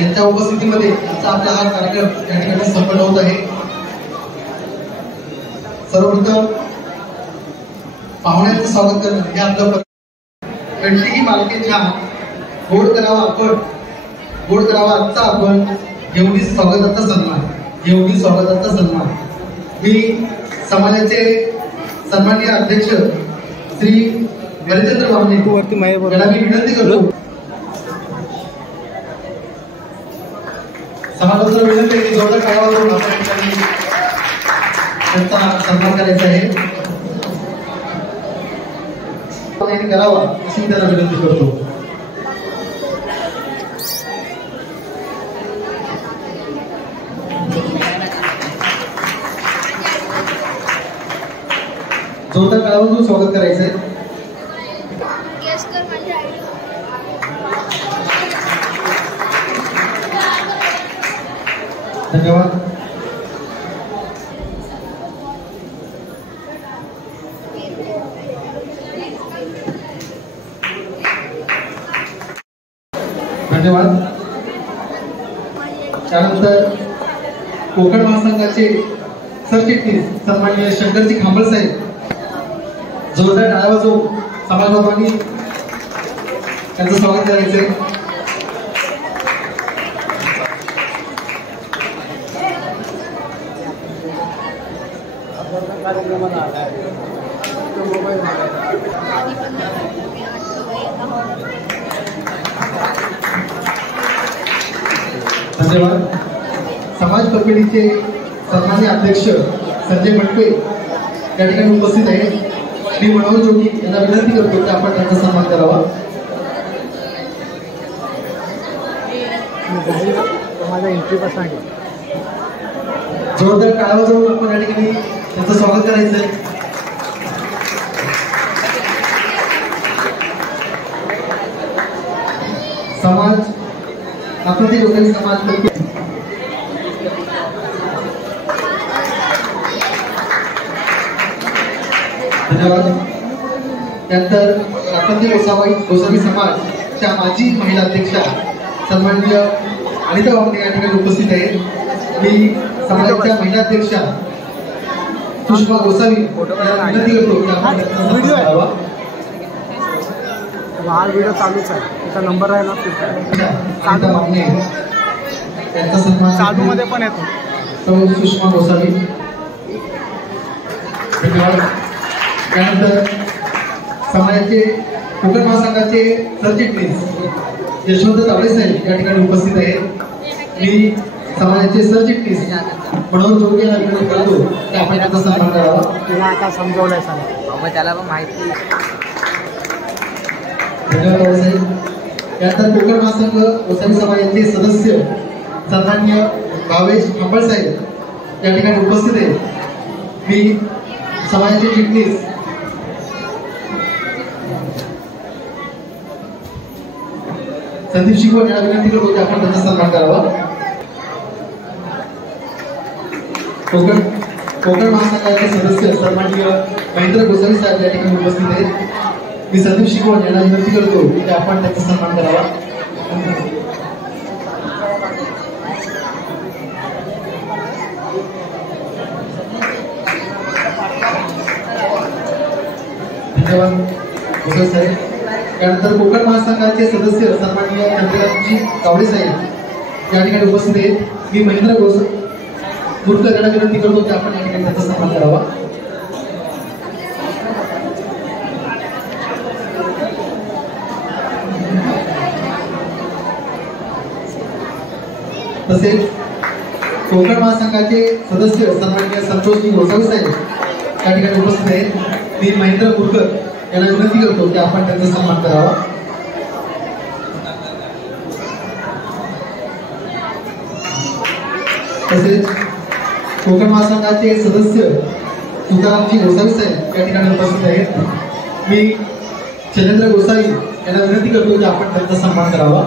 यांच्या उपस्थितीमध्ये आजचा आपला हा कार्यक्रम या ठिकाणी संपन्न होत आहे। सर्वप्रथम पाहुण्यांचं स्वागत करणं हे आपलं कंटिकी मालकीच्या गोड करावा आजचा आपण एवढी स्वागताचा सन्मान मी समाजाचे सन्माननीय अध्यक्ष श्री हरिचंद्र बामणे यांना मी विनंती करतो, समाजाला विनंती की जोरदार टाळ्या वाजवून आपण त्यांचा सन्मान करायचा आहे करावा अशी त्यांना विनंती करतो। जोरदार टाळ्या वाजवून स्वागत करायचं आहे। धन्यवाद। त्यानंतर कोकण महासंघाचे सरचिटणीस सन्माननीय शंकरजी खांबळ साहेब जोरदार टाळ्या वाजवून समाजबाबांनी त्यांचं स्वागत करायचंय। धन्यवाद। समाज कमिटीचे सन्माननीय अध्यक्ष संजय मटके या ठिकाणी उपस्थित आहेत। श्री मनोहर जोगी यांना विनंती करतो की आपण त्यांचा सन्मान करावा। जोरदार टाळ्या वाजवून आपण या ठिकाणी त्यांचं स्वागत करायचं आहे। समाज आपत्ती गोसावी समाज धन्यवाद। त्यानंतर आपत्ती गोसावी समाजच्या माजी महिला अध्यक्षा सन्माननीय अनिता बामणे या ठिकाणी उपस्थित आहेत। मी समाजाच्या महिला अध्यक्षा सुषमा गोसावी विनंती करतो की आपण व्हिडिओ चालूच आहे, त्याचा नंबर आहे ना त्यांचा सन्मान चालू मध्ये पण येतो तो सुषमा गोसावी। धन्यवाद। त्यानंतर समाजाचे कोकण महासंघाचे सरचिटणीस यशवंत तावडे साहेब या ठिकाणी उपस्थित आहेत। मी समाजाचे सरचिटणीस मनोहर जोगी यांना विनंती करतो की आपण त्यांचा सन्मान करावा। तिला आता समजवलंय सांगा त्याला पण माहिती। धन्यवाद साहेब। त्यानंतर कोकण महासंघ गोसावी समाजाचे सदस्य सन्माननीय भावेश खांबळ साहेब या ठिकाणी उपस्थित आहेत। मी समाजाचे चिटणीस संदीप शिकवण यांना विनंती करतो की आपण त्यांचा सन्मान करावा। कोकण महासंघाचे सदस्य सन्माननीय महेंद्र गोसावी साहेब या ठिकाणी उपस्थित आहेत। मी संदीप शिकवण यांना विनंती करतो की आपण त्यांचा सन्मान करावा। धन्यवाद गोसावी साहेब। त्यानंतर कोकण महासंघाचे सदस्य सन्माननीय चंद्रकांतजी तावडे साहेब या ठिकाणी उपस्थित आहेत। मी महेंद्र गुरकर यांना विनंती करतो की आपण या ठिकाणी त्यांचा सन्मान करावा। तसेच कोकण महासंघाचे सदस्य सन्माननीय संतोषजी गोसावी साहेब या ठिकाणी उपस्थित आहेत। मी महेंद्र गुरकर यांना विनंती करतो की आपण त्यांचा सन्मान करावा। तसेच कोकण महासंघाचे सदस्य तुकारामजी गोसावी साहेब या ठिकाणी उपस्थित आहेत। मी शैलेंद्र गोसावी यांना विनंती करतो की आपण त्यांचा सन्मान करावा।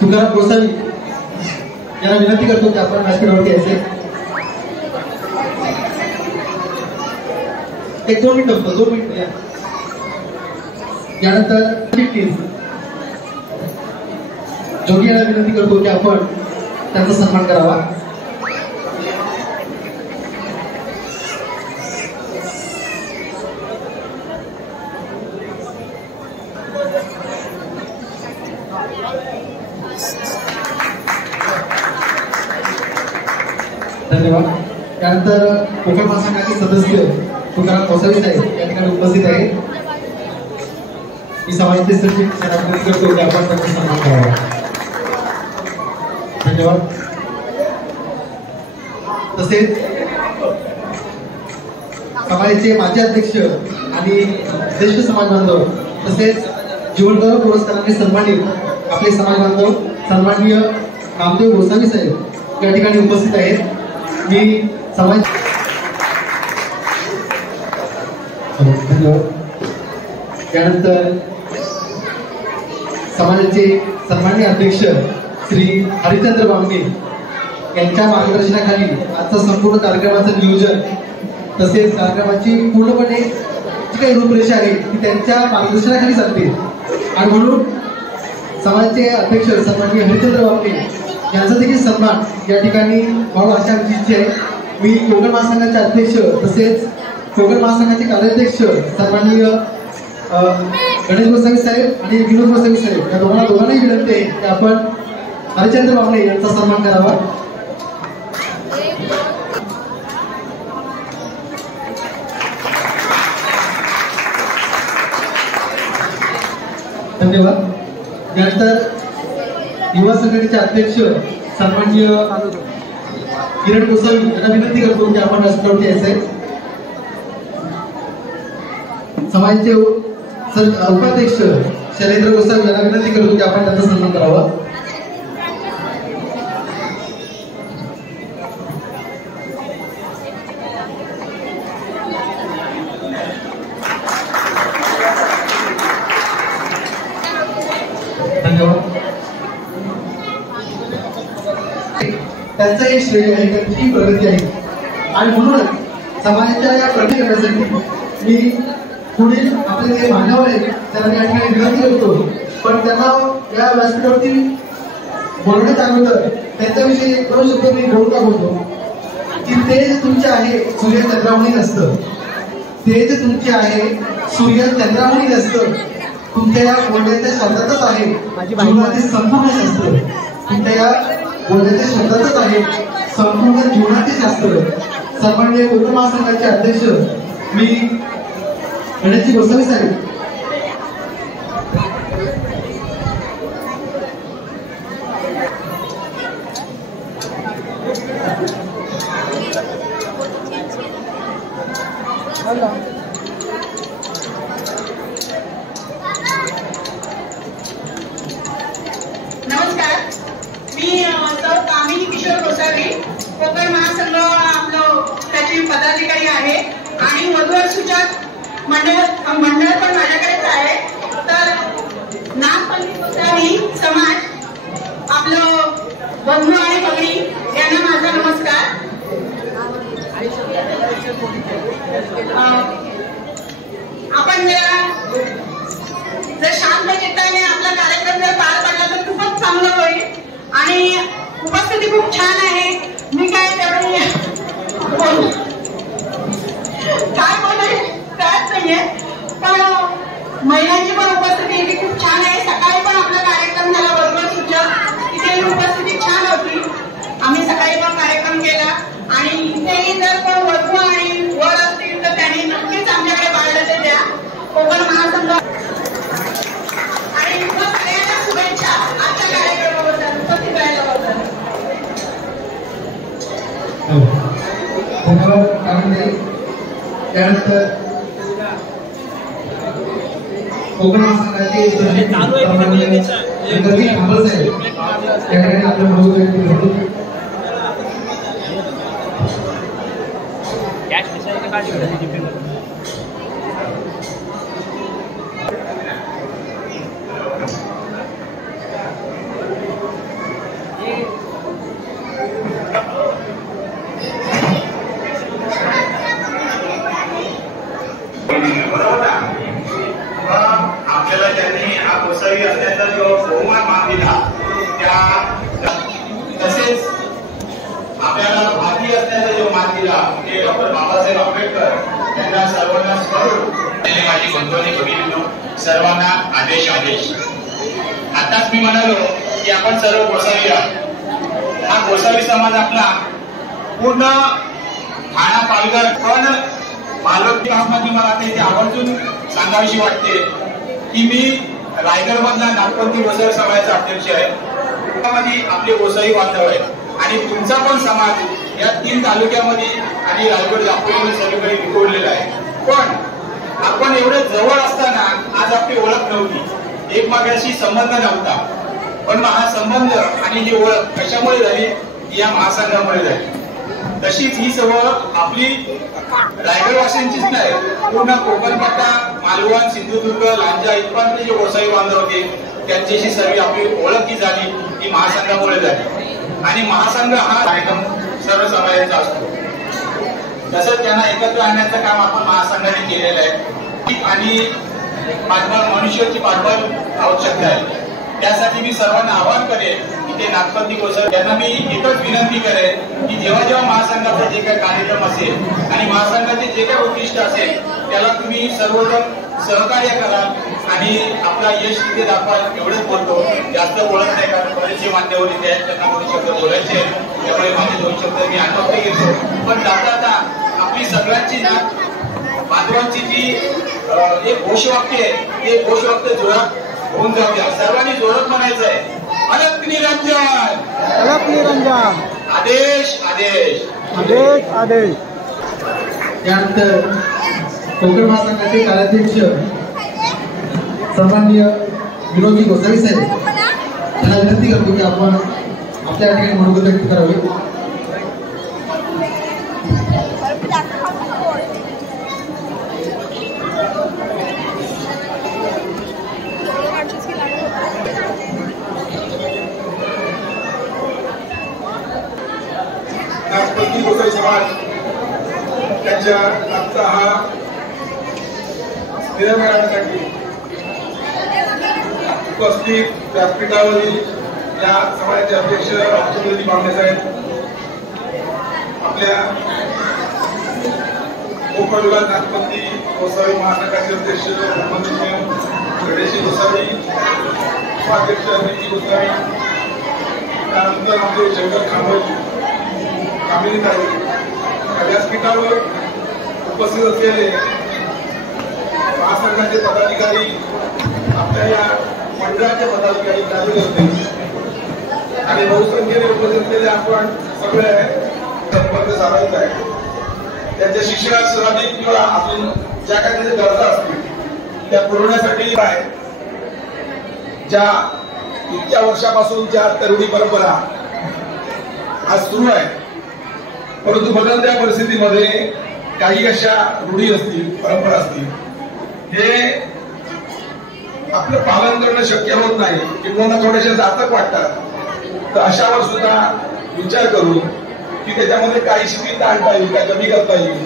तुकाराम गोसावी यांना विनंती करतो की आपण व्यासपीठावरती यायचे। एक 2 मिनिट 2 मिनिट यानंतर जोगी यांना विनंती करतो की आपण त्यांचा सन्मान करावा. धन्यवाद. त्यानंतर कोकण महासंघाचे सदस्य तुकाराम गोसावी साहेब या ठिकाणी उपस्थित आहेत. मी समाजाचे सचिव विनंती करतो की आपण त्यांचा सन्मान करावा. धन्यवाद. तसेच समाजाचे माजी अध्यक्ष आणि ज्येष्ठ समाज बांधव तसेच जीवनगौरव पुरस्काराने सन्मानित आपले समाज बांधव सन्माननीय नामदेव गोसावी साहेब या ठिकाणी उपस्थित आहेत. मी समाज धन्यवाद. त्यानंतर समाजाचे सन्माननीय अध्यक्ष श्री हरिचंद्र बांगे यांच्या मार्गदर्शनाखाली आजचा संपूर्ण कार्यक्रमाचं नियोजन तसेच कार्यक्रमाची पूर्णपणे जी काही रूपरेषा आहे ती त्यांच्या मार्गदर्शनाखाली चालते आणि म्हणून समाजाचे अध्यक्ष सन्माननीय हरिचंद्र बांगे यांचा देखील सन्मान या ठिकाणी व्हावा अशा इच्छा आहे. मी कोकण महासंघाचे अध्यक्ष तसेच कोकण महासंघाचे कार्याध्यक्ष सन्माननीय गणेश गोसावी साहेब आणि विनोद गोसावी साहेब या दोघांनाही विनंती आहे की आपण हरिचंद्र बांगे यांचा सन्मान करावा. धन्यवाद. त्यानंतर युवा संघटनेचे अध्यक्ष सन्माननीय किरण गोसावी यांना विनंती करतो की आपण रस्त्यावरती यायचंय. समाजाचे उपाध्यक्ष शैलेंद्र गोसावी यांना विनंती करतो की आपण त्यांचा सन्मान करावा. धन्यवाद. त्यांचं हे श्रेय आहे त्यांची प्रगती आहे आणि म्हणूनच समाजाच्या या प्रगती करण्यासाठी मी पुढील आपले जे मान्यवर आहेत त्यांना या ठिकाणी विनंती करतो. पण त्यांना या व्यासपीठावरती बोलण्यात अगोदर त्यांच्याविषयी एक दोन शब्द मी बोलून दाखवतो की ते जे तुमचे आहे सूर्य चंद्राहुनी नसतं. ते जे तुमचे आहे सूर्य चंद्राहुनी नसतं. तुमच्या या बोलण्याच्या शब्दातच आहे जीवनाचे संपूर्ण शास्त्र. तुमच्या या बोलण्याच्या शब्दातच आहे संपूर्ण जीवनाचे शास्त्र. सन्माननीय कोकण महासंघाचे अध्यक्ष मी गणेश गोसावी साहेब नमस्कार. मी सौ कामिनी किशोर गोसावी कोकण महासंघ आपलं त्याची पदाधिकारी आहे आणि वधूवर सूचक मंडळ पण माझ्याकडेच आहे. तर नागपंथी गोसावी समाज आपलं बंधू आणि भगिनी यांना माझा नमस्कार. आपण जर शांत चित्ताने आपला कार्यक्रम जर पार पडला तर खूपच चांगलं होईल आणि उपस्थिती खूप छान आहे. मी काय तेवढी काय बोलाय त्याच नाहीये पण महिलांची पण उपस्थिती इथे खूप छान आहे. सकाळी पण आपला कार्यक्रम झाला बरोबर सूचक तिथे उपस्थिती छान होती. आम्ही सकाळी पण कार्यक्रम केला आणि इथेही जर कोण वधू आणि वर असतील तर त्यांनी नक्कीच आमच्याकडे पाळलं ते द्या. कोकण महासंघ आणि सगळ्यांना शुभेच्छा आजच्या कार्यक्रमाबद्दल उपस्थित राहिल्याबद्दल. धन्यवाद. त्यानंतर कोकण महासंघाचे खांबळ साहेब या ठिकाणी आपल्या प्रभू आपल्या गोसावी असल्याचा जो बहुमान मान दिला त्या तसेच आपल्याला भारतीय असल्याचा जो मान दिला ते डॉक्टर बाबासाहेब आंबेडकर यांना सर्वांना स्मरून माझी गुंतवणूक बघितलो सर्वांना आदेश आदेश. आताच मी म्हणालो की आपण सर्व गोसावी आहोत. हा गोसावी समाज आपला पूर्ण ठाणा पालघर पण मालवणी गावामध्ये मला आता इथे आवर्जून सांगावीशी वाटते की मी रायगड मधला नागपंथी गोसावी समाजाचा अध्यक्ष आहे. आपले गोसावी बांधव आहेत आणि तुमचा पण समाज या 3 तालुक्यामध्ये आणि रायगड दापोलीमध्ये सगळीकडे विखुरलेला आहे. पण आपण एवढे जवळ असताना आज आपली ओळख नव्हती, एकमेकांशी संबंध नव्हता. पण हा संबंध आणि ही ओळख कशामुळे झाली? या महासंघामुळे झाली. तशीच ही सवय आपली रायगडवासियांचीच नाही, पूर्ण कोकणपट्टा, मालवण, सिंधुदुर्ग, लांजा इथपर्यंत जे गोसावी बांधव होते त्यांच्याशी सर्व आपली ओळख ही झाली ती महासंघामुळे झाली. आणि महासंघ हा कार्यक्रम सर्व समाजाचा असतो. तसंच त्यांना एकत्र आणण्याचं काम आपण महासंघाने केलेलं आहे आणि पाठबळ मनुष्याची पाठबळ आवश्यकता आहे. त्यासाठी मी सर्वांना आवाहन करेन की ते नागपंथी गोसावी यांना मी एकच विनंती करेन की जेव्हा जेव्हा महासंघाचा जे काही कार्यक्रम असेल आणि महासंघाचे जे काही उद्दिष्ट असेल त्याला तुम्ही सर्वजण सहकार्य करा आणि आपला यश तिथे दाखवा. एवढंच बोलतो, जास्त बोलत नाही कारण बरेचसे मान्यवर इथे आहेत त्यांना 2 शब्द बोलायचे, त्यामुळे माझे 2 शब्द मी आठवते घेतो. पण जाता आपली सगळ्यांची ना बांधवांची जी एक घोषवाक्य आहे ते घोषवाक्य जोरात होऊन जाऊया. सर्वांनी जोरात म्हणायचं आहे, अलक निरंजन, अलक निरंजन, आदेश आदेश, आदेश आदेश. त्यानंतर कोकण महासंघाचे कार्याध्यक्ष सन्माननीय विनोदजी गोसावी साहेब यांना विनंती करतो की आपण आपल्या ठिकाणी मनोगत व्यक्त करावे. नागपंथी गोसावी समाज त्यांच्या आजचा हा निर्णय मिळवण्यासाठी उपस्थित व्यासपीठावरील या समाजाचे अध्यक्ष डॉक्टर बांबे साहेब, आपल्या कोकण विभाग नागपंथी गोसावी महासंघाचे अध्यक्ष गणेश गोसावी, उपाध्यक्ष अनिल गोसावी, त्यानंतर आपले शंकर खांबळे, कामिनी ताई, व्यासपीठावर उपस्थित असलेले महासंघाचे पदाधिकारी, आपल्या या मंडळाचे पदाधिकारी, कार्यकर्ते आणि बहुसंख्येने उपस्थित असलेले आपण सगळे संपर्क साधायचा आहे. त्यांच्या शिक्षणात सर्वाधिक किंवा अजून ज्या काही त्याच्या गरजा असतील त्या पुरवण्यासाठी आहे. ज्या इतक्या वर्षापासून ज्या तरुणी परंपरा आज सुरू आहे, परंतु बदलत्या परिस्थितीमध्ये काही अशा रूढी असतील, परंपरा असतील, हे आपलं पालन करणं शक्य होत नाही किंवा थोड्याशा जातक वाटतात. तर अशावर सुद्धा विचार करून की त्याच्यामध्ये काही शिथिलता आणता येईल, काय कमी करता येईल,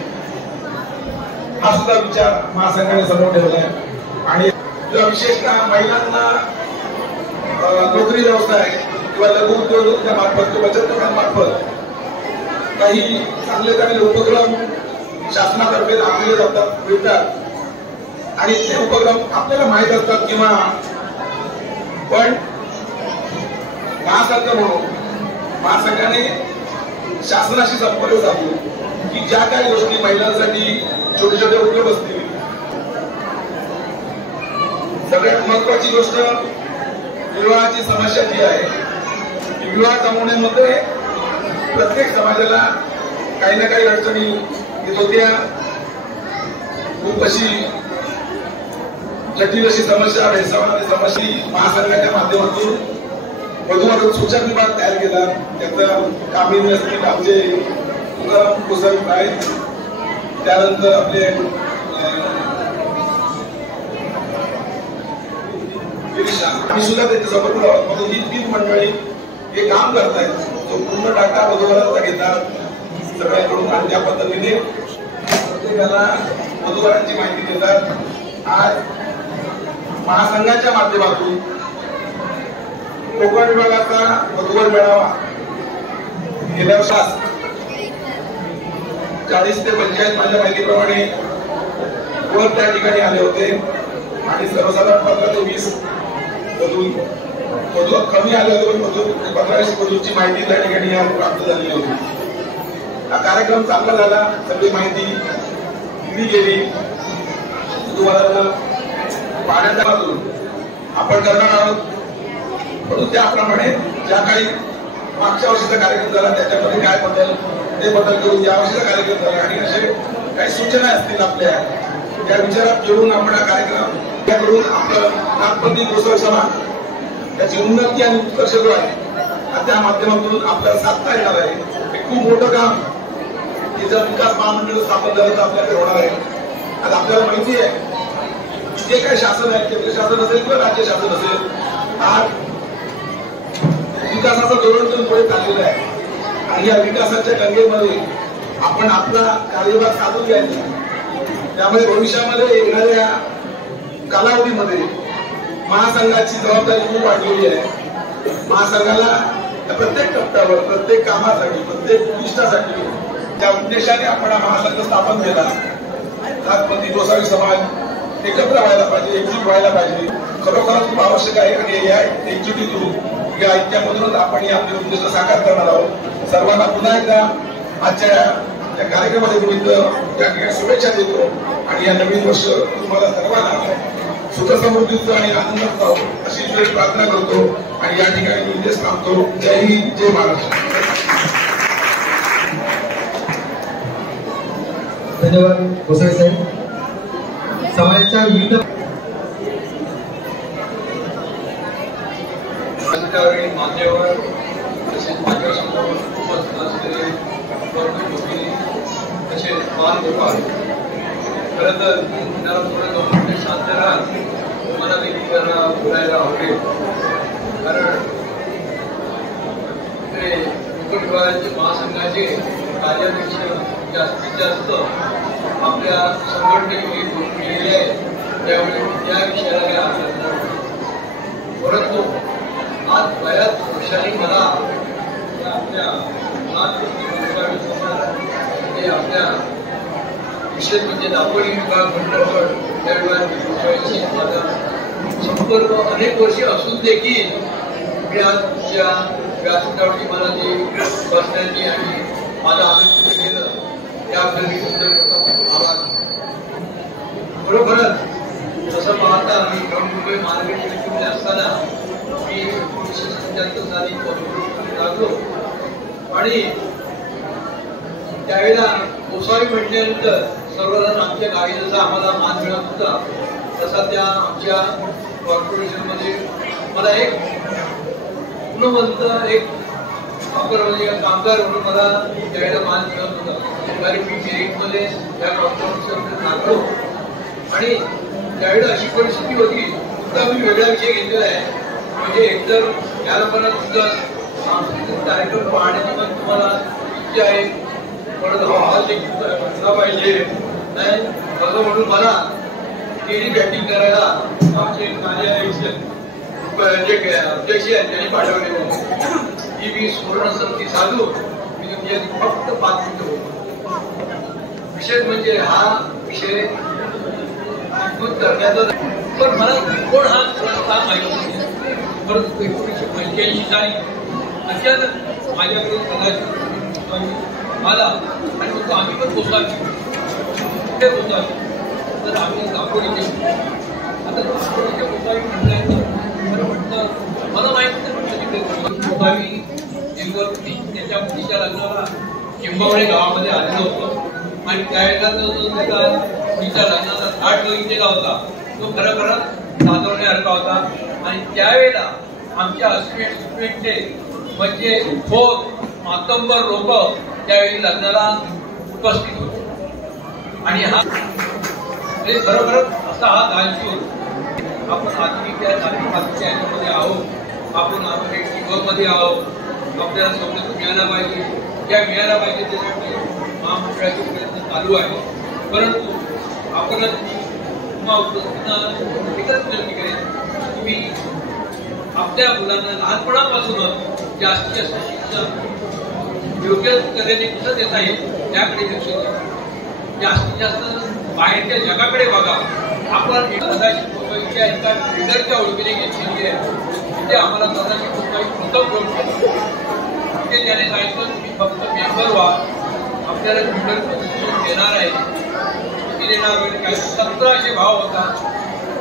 हा सुद्धा विचार महासंघाने समोर ठेवलाय. आणि विशेषतः महिलांना नोकरी व्यवसाय किंवा लघु उद्योगामार्फत किंवा बचत गटांमार्फत काही चांगले चांगले उपक्रम शासनातर्फे राबवले जातात, मिळतात आणि ते उपक्रम आपल्याला माहीत असतात किंवा पण महासंघ म्हणून महासंघाने शासनाशी संपर्क साधून की ज्या काही गोष्टी महिलांसाठी छोटे छोटे उद्योग असतील, सगळ्यात महत्वाची गोष्ट विवाहाची समस्या जी आहे, विवाह जमवण्यामध्ये प्रत्येक समाजाला काही ना काही अडचणी येत होत्या. खूप अशी जटिल अशी समस्या, भेदभावाची समस्या महासंघाच्या माध्यमातून वधूवर सूचक विभाग तयार केला. त्याचं कामिनी असतील आमचे तुकाराम गोसावी आहेत, त्यानंतर आपले आम्ही सुद्धा त्याच्यासोबत आहोत. ही 3 मंडळी हे काम करतायत. तो पूर्ण डाटा वधूवरांचा घेतात सगळ्यांकडून आणि त्या पद्धतीने प्रत्येकाला वधूवरांची माहिती देतात. आज महासंघाच्या माध्यमातून कोकण विभागाचा वधूवर मेळावा गेल्या वर्षास 40 ते 45 माझ्या माहितीप्रमाणे वर त्या ठिकाणी आले होते आणि सर्वसाधारण 15 ते 20 वधू कमी आले होते, पण 15 वधूंची माहिती त्या ठिकाणी प्राप्त झालेली होती. हा कार्यक्रम चांगला झाला, सगळी माहिती दिली गेली. तुम्हाला पाहण्याच्या आपण करणार आहोत, परंतु त्याप्रमाणे ज्या काही मागच्या वर्षीचा कार्यक्रम झाला त्याच्यामध्ये काय बदल ते बदल करून या वर्षीचा कार्यक्रम झाला आणि असे काही सूचना असतील आपल्या त्या विचारात घेऊन आपण हा कार्यक्रम त्याकडून आपलं नागपंथी गोसावी समाज त्याची उन्नती आणि उत्कर्ष जो आहे त्या माध्यमातून आपल्याला साधता येणार आहे. हे खूप मोठं काम की जर विकास महामंडळ स्थापन झालं तर आपल्याकडे होणार आहे. आज आपल्याला माहिती आहे जे काही शासन आहे, केंद्र शासन असेल किंवा राज्य शासन असेल, आज विकासाचं धोरण घेऊन पुढे चाललेलं आहे आणि या विकासाच्या गंगेमध्ये आपण आपला कार्यभाग साधून घ्यायचा. त्यामुळे भविष्यामध्ये येणाऱ्या कालावधीमध्ये महासंघाची जबाबदारी खूप वाढलेली आहे. महासंघाला प्रत्येक टप्प्यावर, प्रत्येक कामासाठी, प्रत्येक उद्दिष्टासाठी त्या उद्देशाने आपण हा महासंघ स्थापन केला. नागपंथी गोसावी समाज एकत्र व्हायला पाहिजे, एकजूट व्हायला पाहिजे. खरोखर खूप आवश्यक आहे आणि या एकजुटीतून या ऐक्यामधूनच आपण या आपले उद्दिष्ट साकार करणार आहोत. सर्वांना पुन्हा एकदा आजच्या या कार्यक्रमाच्या निमित्त त्या ठिकाणी शुभेच्छा देतो आणि या नवीन वर्ष तुम्हाला सर्वांना सुख समृद्धीचं आणि आनंदात राहो अशी प्रार्थना करतो आणि या ठिकाणी मी इथेच थांबतो. जय हिंद, जय महाराष्ट्र. धन्यवाद गोसावी साहेब. समाजाच्या विविध मान्यवर तसेच माझ्यासमोर उपस्थित असलेले तसेच बालगोपाल, खरं तर त्याला थोडं गमत शांत राहा, मला देखील त्यांना बोलायला आवडेल. कारण ते कोकण विभागाचे महासंघाचे कार्याध्यक्ष जास्तीत जास्त आपल्या संघटनेने केलेले आहे, त्यावेळी त्या विषयाला काही अर्थ नाही. परंतु आज बऱ्याच वर्षांनी मला आपल्या आपल्या विशेष म्हणजे दापोली विभाग मंडळ त्या विभागाची माझा संपर्क अनेक वर्षे असून देखील मी आज तुमच्या व्यासपीठावरती मला ती बसण्याची आणि माझं आम्ही केलं त्याबद्दल मी तुमचं आभार. बरोबरच तसं पाहता मी मुंबई महानगरपालिकेमध्ये असताना मी 1977 साली लागलो आणि त्यावेळेला गोसावी म्हटल्यानंतर सर्वजण आमच्या गावी जसा आम्हाला मान मिळत होता तसा त्या आमच्या कॉर्पोरेशनमध्ये मला एक गुणवंत एक म्हणजे कामगार म्हणून मला त्यावेळेला मान मिळत होता. कारण मी मेरिटमध्ये या कॉर्पोरेशनमध्ये लागलो आणि त्यावेळेला अशी परिस्थिती होती. सुद्धा मी वेगळा विषय घेतलेला आहे म्हणजे एकतर या लोकांना तुमचा सांस्कृतिक कार्यक्रम पाहण्याची पण तुम्हाला इच्छा आहे, परत आवाज देखील म्हटला पाहिजे नाही असं म्हणून मला केली बॅटिंग करायला आमचे कार्याध्यक्ष जे अध्यक्ष आहेत त्यांनी पाठवले. ही मी सुवर्ण संधी साधू मी फक्त 5 मिनिटं होतो. विशेष म्हणजे हा विषय करण्याचा पण मला कोण हा काम माहिती नाही. परंतु 1985 साली अचानक माझ्याकडे आला आणि मग आम्ही पण गोसावी कुठे गोसावी तर आम्ही दापोलीचे आता दापोलीच्या गोसावी म्हटल्यानंतर बरं म्हटलं मला माहिती नाही म्हटलं तिकडे गोसावी जिल्ह्यावरती त्याच्या मुलीच्या लग्नाला चिंबावळे गावामध्ये आलेलो होतो आणि त्यावेळेला जो त्याचा मुलीच्या लग्नाचा थाट बघितलेला होता तो खरं साधवण्यासारखा होता. आणि त्यावेळेला आमच्या अस्मितेचे म्हणजे थोर मातंबर लोक त्यावेळी लग्नाला उपस्थित होते आणि हा खरोखर असा हा दानशूर आपण आधुनिक या नागरिकांच्या याच्यामध्ये आहोत. आपण एक मध्ये आहोत. आपल्याला सवलत मिळायला पाहिजे, त्या मिळायला पाहिजे त्यासाठी महामंडळाचे प्रयत्न चालू आहे. परंतु आपण एकच विनंती करेल आपल्या मुलांना लहानपणापासूनच जास्तीत जास्त शिक्षण योग्य तऱ्हेने कसं देता येईल त्याकडे लक्ष द्या. जास्तीत जास्त बाहेरच्या जगाकडे बघा. आपण सदाशिव गोसावीच्या एका लीडरच्या ओळखीने घेतलेली आहे. तिथे आम्हाला सदाशिव गोसावी प्रथम ओळखतो. तिथे त्याने सांगितलं तुम्ही फक्त मेंबर व्हा, आपल्याला लीडर पोझिशन देणार आहे. किती देणार होईल काय 1700 भाव होता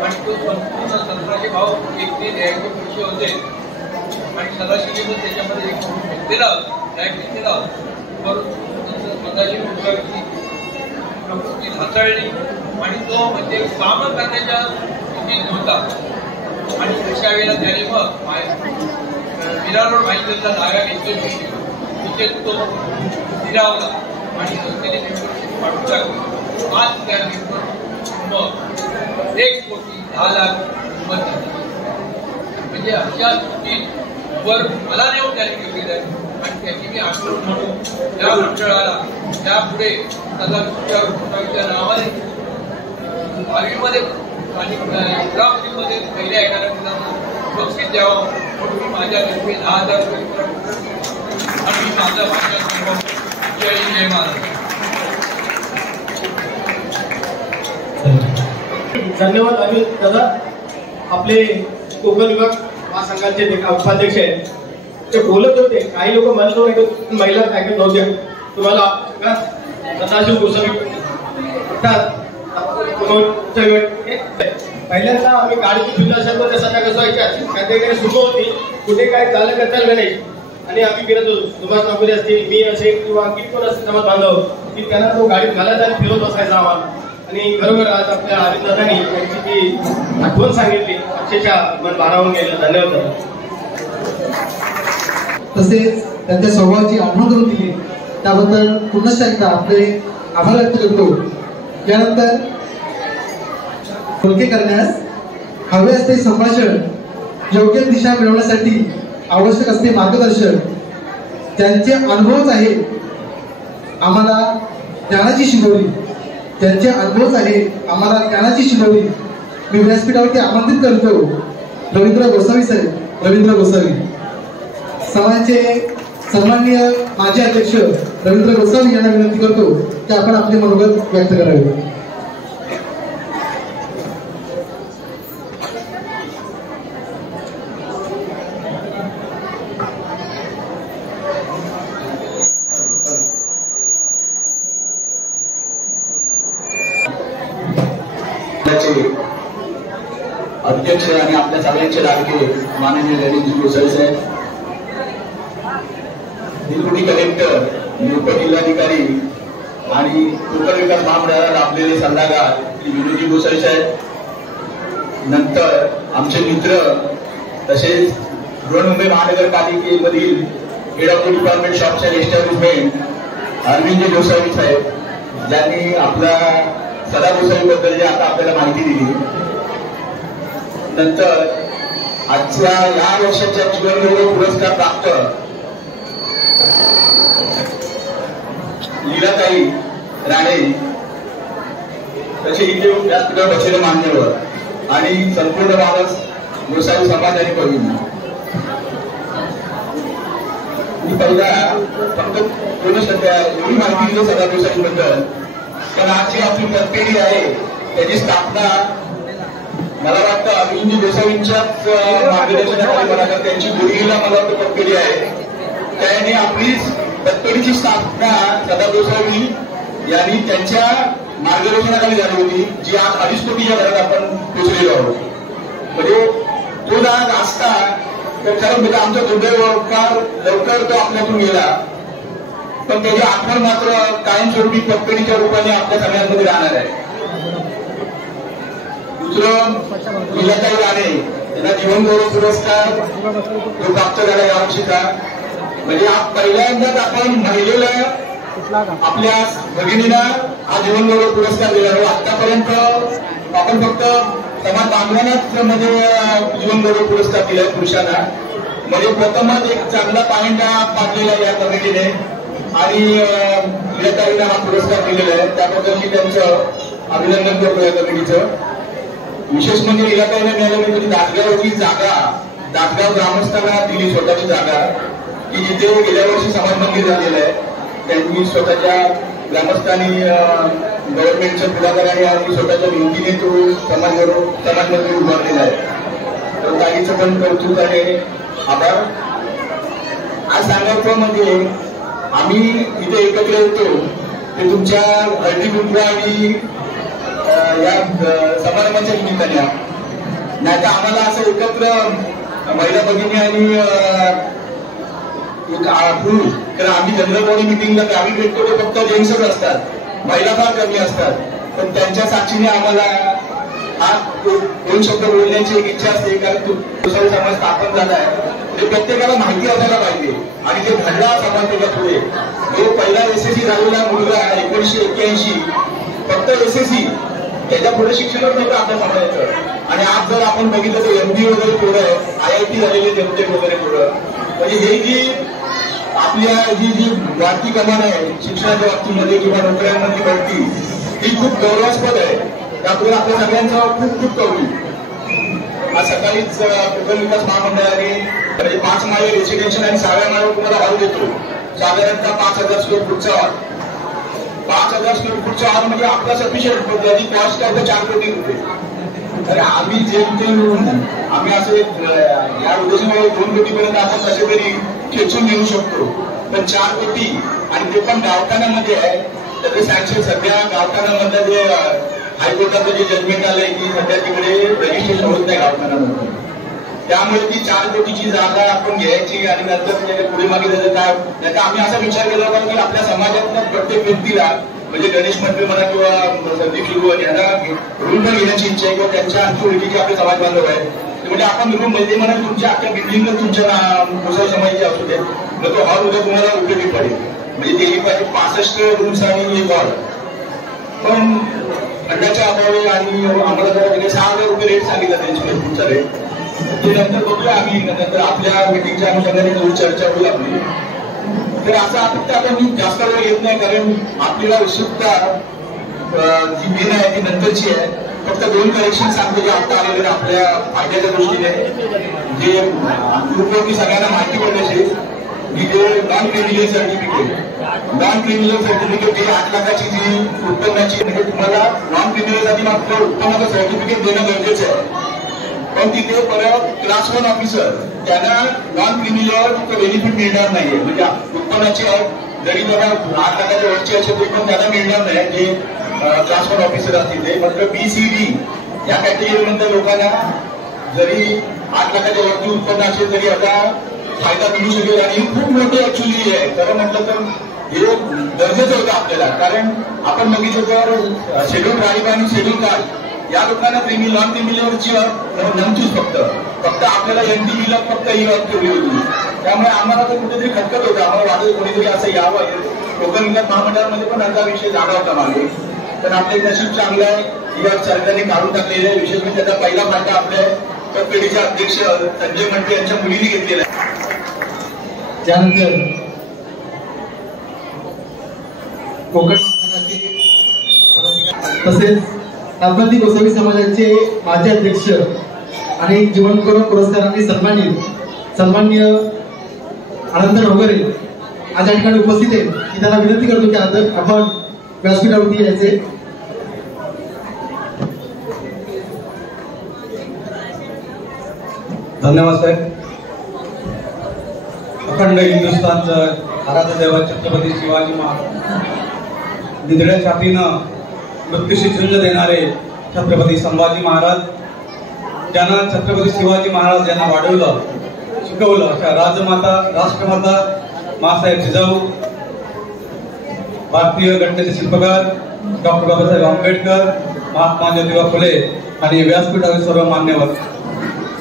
आणि तो संपूर्ण 1700 भाव एकटे द्यायचे पैसे होते आणि सदाशिव त्याच्यामध्ये एक दिला घेतलेला परंतु सदाशिव गोसावीची प्रकृती ढासळली आणि तो म्हणजे काम करण्याच्या स्थितीत होता आणि तशा वेळेला त्याने मग विरारोड भाईंचा जागा घेतली. तिथे तो फिरावला आणि संस्थेने मेंबरशिप वाढू लागली. आज त्या मेंबर मग 1,10,00,000 किंमत झाली. म्हणजे अशा स्थितीत वर मला नेऊन त्याने घेतलेलं आहे आणि त्याची मी आठवण म्हणून त्या मंडळाला त्यापुढे सदाशिवच्या नावाने 12वीमध्ये आणि 11मध्ये पहिल्या येणाऱ्या मुलांना बक्षीस द्यावं म्हणून मी माझ्यातर्फे 10,000 रुपये आणि मी माझा भाषण जय जय महाराज. धन्यवाद अनिल दादा. आपले कोकण विभाग महासंघाचे उपाध्यक्ष आहेत ते बोलत होते. काही लोक म्हणत होते महिला ऐकत नव्हत्या. तुम्हाला सदाशिव गोसावी पहिल्यांदा आम्ही गाडी फिरत असेल तर सध्या कसं व्हायच्या काहीतरी सुरू होती. कुठे काय चाललं करता नाही आणि आम्ही फिरत होतो. सुभाष नोकरी असतील मी असेल किंवा आणखी कोण असतील समाज बांधव की त्यांना तो गाडीत घालत आणि फिरत बसायचा आम्हाला. आणि बरोबर आज आपल्या अरिंदादांनी त्यांची जी आठवण सांगितली अक्षरशः मन भारावून गेलं. धन्यवाद. तसेच त्यांच्या स्वभावाची आठवण करून दिली त्याबद्दल पुन्हा एकदा आपले आभार व्यक्त करतो. यानंतर बोलके करण्यास हवे असते संभाषण, योग्य दिशा मिळवण्यासाठी आवश्यक असते मार्गदर्शन. त्यांचे अनुभवच आहे आम्हाला ज्ञानाची शिकवली. त्यांचे अनुभवच आहे आम्हाला ज्ञानाची शिकवली. मी व्यासपीठावरती आमंत्रित करतो रवींद्र गोसावी साहेब. रवींद्र गोसावी समाजाचे सन्माननीय माजी अध्यक्ष रवींद्र गोसावी यांना विनंती करतो की आपण आपले मनोगत व्यक्त करावे. अध्यक्ष आणि आपल्या सगळ्यांचे लाडके माननीय ललित गोसावी साहेब, निवडणुकी कलेक्टर, उपजिल्हाधिकारी आणि कोकण विकास महामंडळाला लाभलेले सल्लागार श्री विनोदजी गोसावी साहेब, नंतर आमचे मित्र तसेच बृहन्मुंबई महानगरपालिकेमधील head of the department shops and establishment Arvind Gosavi साहेब, ज्यांनी आपल्या सदा गोसावी बद्दल जे आता आपल्याला माहिती दिली. नंतर आजच्या या वर्षाच्या जीवनगौरव पुरस्कार प्राप्त लीलाताई राणे, तसे इथे व्यासपीठावर बसलेले मान्यवर आणि संपूर्ण माणूस गोसावी समाज आणि कवींना मी पहिला फक्त पूर्ण सध्या एवढी माहिती दिली सदा गोसावी बद्दल. पण आज जी आपली पतपेढी आहे त्याची स्थापना मला वाटतं अरविंद गोसावींच्याच मार्गदर्शनाखाली मला त्यांची गुरुजीला मला वाटतं पतपेढी आहे. त्याने आपली पतपेढीची स्थापना सदा गोसावी यांनी त्यांच्या मार्गदर्शनाखाली झाली होती, जी आज 2.5 कोटीच्या घरात आपण पोचलेलो आहोत. म्हणजे तो जर असता तर खरं म्हणजे आमचा दुर्दैव फार लवकर तो आपल्यातून गेला. पण त्याची आठवण मात्र कायमस्वरूपी पतपेढीच्या रूपाने आपल्या सगळ्यांमध्ये राहणार आहे. दुसरं लीलाताई राणे यांना जीवनगौरव पुरस्कार तो प्राप्त झाला यावर्षीचा. म्हणजे आज पहिल्यांदाच आपण महिलेला आपल्या भगिनीला हा जीवनगौरव पुरस्कार दिला. आतापर्यंत आपण फक्त समाज बांधवांनाच मध्ये जीवनगौरव पुरस्कार दिलाय पुरुषांना. म्हणजे प्रथमच एक चांगला पॉइंट पाडलेला आहे या कमिटीने आणि लीलाताईंना हा पुरस्कार दिलेला आहे. त्याबद्दल मी त्यांचं अभिनंदन करतो या कमिटीचं. विशेष म्हणजे लीलाताईंना मिळालेली म्हणजे दासगावची जागा दासगाव ग्रामस्थांना दिली स्वतःची जागा की जिथे गेल्या वर्षी समाज मंदिर झालेलं आहे. त्यांनी स्वतःच्या ग्रामस्थांनी गव्हर्नमेंटच्या पुढाकाराने आणि स्वतःच्या भिंतीने तो समाज मंदिर उभारलेला आहे. तर ताईचं पण कौतुक आहे, आभार. आज सांगायचं म्हणजे आम्ही इथे एकत्र येतो ते तुमच्या हळदी कुंकू आणि या समारंभाच्या निमित्ताने, नाही तर आम्हाला असं एकत्र महिला भगिनी आणि तर आम्ही चंद्रगौरी मिटिंगला आम्ही भेटतो ते फक्त जेंट्सच असतात, महिला फार कमी असतात. पण त्यांच्या साक्षीने आम्हाला हा दोन शब्द बोलण्याची एक इच्छा असते, कारण गोसावी समाज स्थापन झाला आहे ते प्रत्येकाला माहिती असायला पाहिजे. आणि ते घडला समाज त्याच्या पुढे जो पहिला SSC झालेला मुलगा 1981 फक्त SSC त्याच्या पुढे शिक्षणच नव्हतं आपल्या समाजाचं. आणि आज जर आपण बघितलं तर MBA वगैरे पुढं IIT झालेले जनतेट वगैरे पुढं, म्हणजे हे जी आपल्या जी वाढती कमान आहे शिक्षणाच्या बाबतीमध्ये किंवा नोकऱ्यांमध्ये बढती, ही खूप गौरवास्पद आहे. त्यामुळे आपल्या सगळ्यांचं खूप खूप कौतुक. आज सकाळीच कोकण विकास महामंडळाने 5 माळे रेसिडेन्शियल आणि 6व्या माळ्यावर तुम्हाला हॉल देतो, साधारणतः 5000 स्क्वेअर फूटचा हॉल. 5000 स्क्वेअर फूटचा हॉल म्हणजे आपला सफिशियंट, त्याची कॉस्ट आहे 4 कोटी रुपये. तर आम्ही आम्ही असे या उद्देशामुळे 2 कोटीपर्यंत आपण कसे तरी खेचून घेऊ शकतो. पण 4 कोटी आणि ते पण गावठाणामध्ये आहे. तर ते सँक्शन सध्या गावठाणामधलं जे हायकोर्टाचं जे जजमेंट आलंय की सध्या तिकडे रजिस्ट्रेशन होत नाही गावठाणामध्ये, त्यामुळे ती 4 कोटीची जागा आपण घ्यायची आणि नंतर पुढे मागे जायचं काय. त्याचा आम्ही असा विचार केला होता की आपल्या समाजातल्या प्रत्येक व्यक्तीला म्हणजे गणेश मंडळ म्हणा किंवा संदीप शिगवण यांना रूम पण घेण्याची इच्छा आहे किंवा त्यांच्या आणखी ओळखीचे आपले समाज बांधव आहे. म्हणजे आपण रूम मध्ये म्हणा तुमच्या अख्ख्या बिल्डिंगला तुमच्या गोसावी समाजाचे असू दे, तर तो हॉल उद्या तुम्हाला उपयोगी पडेल. म्हणजे ते पाहिजे 65 रूम्स आणि एक हॉल. पण खंडाच्या अभावी आणि आम्हाला जरा 6,000 रुपये रेट सांगितला त्यांची तुमचा रेट. ते नंतर बघूया आम्ही, नंतर आपल्या मिटिंगच्या अनुषंगाने थोडी चर्चा होईल आपली. तर असं आता मी जास्त वेळ येत नाही, कारण आपल्याला उत्सुकता जी मेन आहे ती नंतरची आहे. फक्त 2 करेक्शन सांगतो जे आता आलेले आपल्या फायद्याच्या दृष्टीने, जे उपयोगी सगळ्यांना माहिती पडण्याची की जे नॉन क्रिमिनल सर्टिफिकेट जे 8 लाखाची जी उत्पन्नाची, म्हणजे तुम्हाला नॉन क्रिमिनलसाठी मात्र उत्पन्नाचं सर्टिफिकेट देणं गरजेचं आहे. पण तिथे परत क्लास 1 ऑफिसर त्यांना नॉन क्रिमिनल बेनिफिट मिळणार नाहीये. म्हणजे उत्पन्नाची जरी जरा 8 लाखाच्या वरची असेल तरी पण त्यांना मिळणार नाही जे क्लास 1 ऑफिसर असतील. ते मात्र BCD या कॅटेगरीमधल्या लोकांना जरी 8 लाखाच्या वरती उत्पन्न असेल तरी आता फायदा मिळू शकेल. आणि खूप मोठी ऍक्च्युअली आहे खरं म्हटलं तर हे गरजेचं होतं आपल्याला, कारण आपण बघितलं तर शेड्यूल ट्राईब आणि शेड्यूल कास्ट या लोकांना नॉन क्रिमिनलची नमचूच फक्त आपल्याला NTBला फक्त ही अट ठेवली होती. त्यामुळे आम्हाला तर कुठेतरी खटकत होतं, आम्हाला वाटत कोणीतरी असं यावं. कोकण विकास महामंडळामध्ये पण असा विषय झाला होता मागे, पण आपले नशीब चांगलं आहे ही अट सरकारने काढून टाकलेली आहे. विशेष म्हणजे त्याचा पहिला फायदा आपल्या पतपेढीचे अध्यक्ष संजय मंडे यांच्या मुलीने घेतलेला आहे. त्यानंतर कोकण तसेच नागपंथी गोसावी समाजाचे माजी अध्यक्ष आणि जीवनगौरव पुरस्कारांनी सन्माननीय आनंद नवगरे आज या ठिकाणी उपस्थित आहेत. मी त्यांना विनंती करतो की आज आपण व्यासपीठावरती यायचे. धन्यवाद साहेब. अखंड हिंदुस्थानचं आराध्य दैवत छत्रपती शिवाजी महाराज, निधड्या छातीनं मृत्यूशी झुंज देणारे छत्रपती संभाजी महाराज, ज्यांना छत्रपती शिवाजी महाराज यांना वाढवलं शिकवलं अशा राजमाता राष्ट्रमाता मासाहेब जिजाऊ, भारतीय घटनेचे शिल्पकार डॉक्टर बाबासाहेब आंबेडकर, महात्मा ज्योतिबा फुले आणि व्यासपीठातील सर्व मान्यवर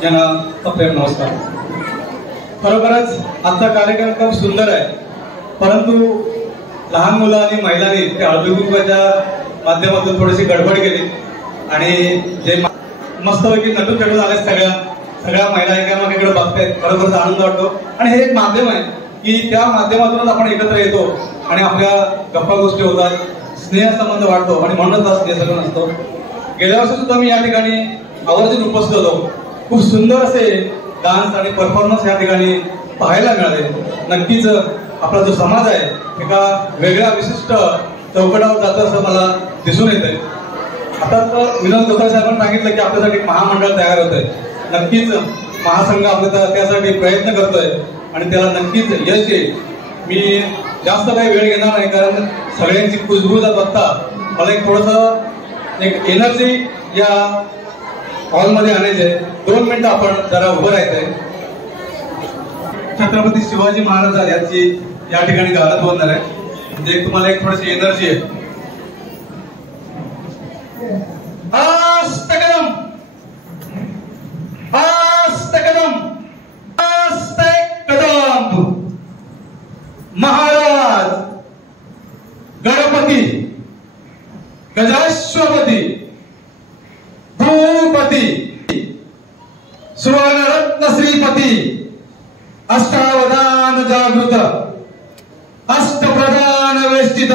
यांना सप्रेम नमस्कार. खरोखरच आजचा कार्यक्रम खूप सुंदर आहे, परंतु लहान मुलं आणि महिलांनी ते हळदी कुंकवाच्या माध्यमातून थोडीशी गडबड केली आणि जे मस्तपैकी नटून चढून आले सगळ्या महिला एकामेकांकडे बघतायत. खरोखरच आनंद वाटतो आणि हे एक माध्यम आहे की त्या माध्यमातूनच आपण एकत्र येतो आणि आपल्या गप्पा गोष्टी होतात, स्नेह संबंध वाढतो आणि म्हणूनच हा स्नेह सगळं नसतो. गेल्या वर्षी सुद्धा मी या ठिकाणी आवर्जून उपस्थित होतो. खूप सुंदर असे डान्स आणि परफॉर्मन्स या ठिकाणी पाहायला मिळाले. नक्कीच आपला जो समाज आहे एका वेगळ्या विशिष्ट चौकटावर जातो असं मला दिसून येतंय. आता तर विनोद गोसावी साहेबांनी सांगितलं की आपल्यासाठी एक महामंडळ तयार होत आहे. नक्कीच महासंघ आपल्या त्यासाठी प्रयत्न करतोय आणि त्याला नक्कीच यश येईल. मी जास्त काही वेळ घेणार नाही कारण सगळ्यांची कुजबूज बघता मला एक थोडंसं एक एनर्जी या हॉलमध्ये आणायचे. 2 मिनिटं आपण जरा उभं राहायचंय. छत्रपती शिवाजी महाराज यांची या ठिकाणी गाणं बोलणार आहे म्हणजे तुम्हाला एक थोडीशी एनर्जी आहे. आस्ते कदम आस्ते कदम आस्ते कदम महाराज गणपती गजाश्वपती भूपती सुवर्णरत्न श्रीपती अष्टावधान जागृत अष्टप्रधान वेष्टित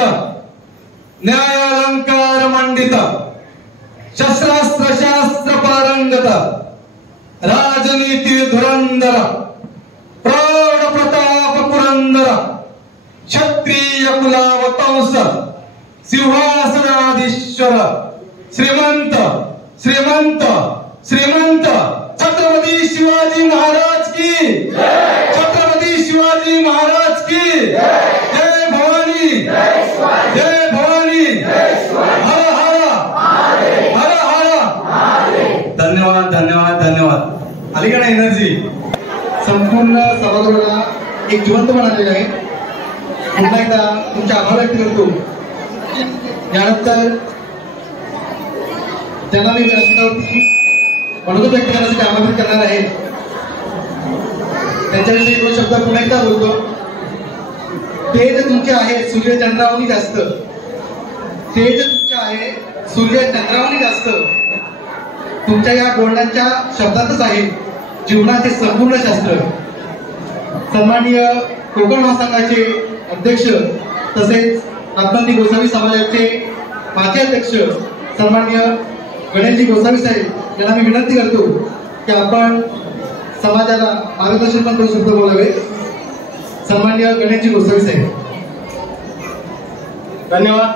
न्यायालंकार मंडित शस्त्रास्त्र शास्त्र पारंगत राजनीती धुरंधर प्रौढ प्रताप पुरंदर क्षत्रिय कुलावतंस सिंहासनाधीश्वर श्रीमंत श्रीमंत श्रीमंत छत्रपती शिवाजी महाराज की छत्रपती शिवाजी महाराज की जय भवानी जय भवानी हर हर हर हर. धन्यवाद धन्यवाद धन्यवाद. आली का ना एनर्जी. संपूर्ण सभागृहाला एक जिवंत बनवलेलं आहे. पुन्हा एकदा तुमचे आभार व्यक्त करतो. यानंतर त्यांना मी व्यासपीठावरती मनोगत व्यक्त करण्यासाठी आमंत्रित करणार आहे. त्यांच्याविषयी 2 शब्द पुन्हा एकदा बोलतो. तेज तुमचे आहे सूर्य चंद्रावनी जास्त. तेज तुमचे आहे सूर्य चंद्रावनी जास्त. तुमच्या या बोलण्याच्या शब्दातच आहे जीवनाचे संपूर्ण शास्त्र. सन्माननीय कोकण महासंघाचे अध्यक्ष तसेच नाथपंथी गोसावी समाजाचे माजी अध्यक्ष सन्माननीय गणेशजी गोसावी साहेब यांना मी विनंती करतो की आपण समाजाला मार्गदर्शन पण 2 शब्द बोलावे. सन्माननीय गणेशजी गोसावी साहेब. धन्यवाद.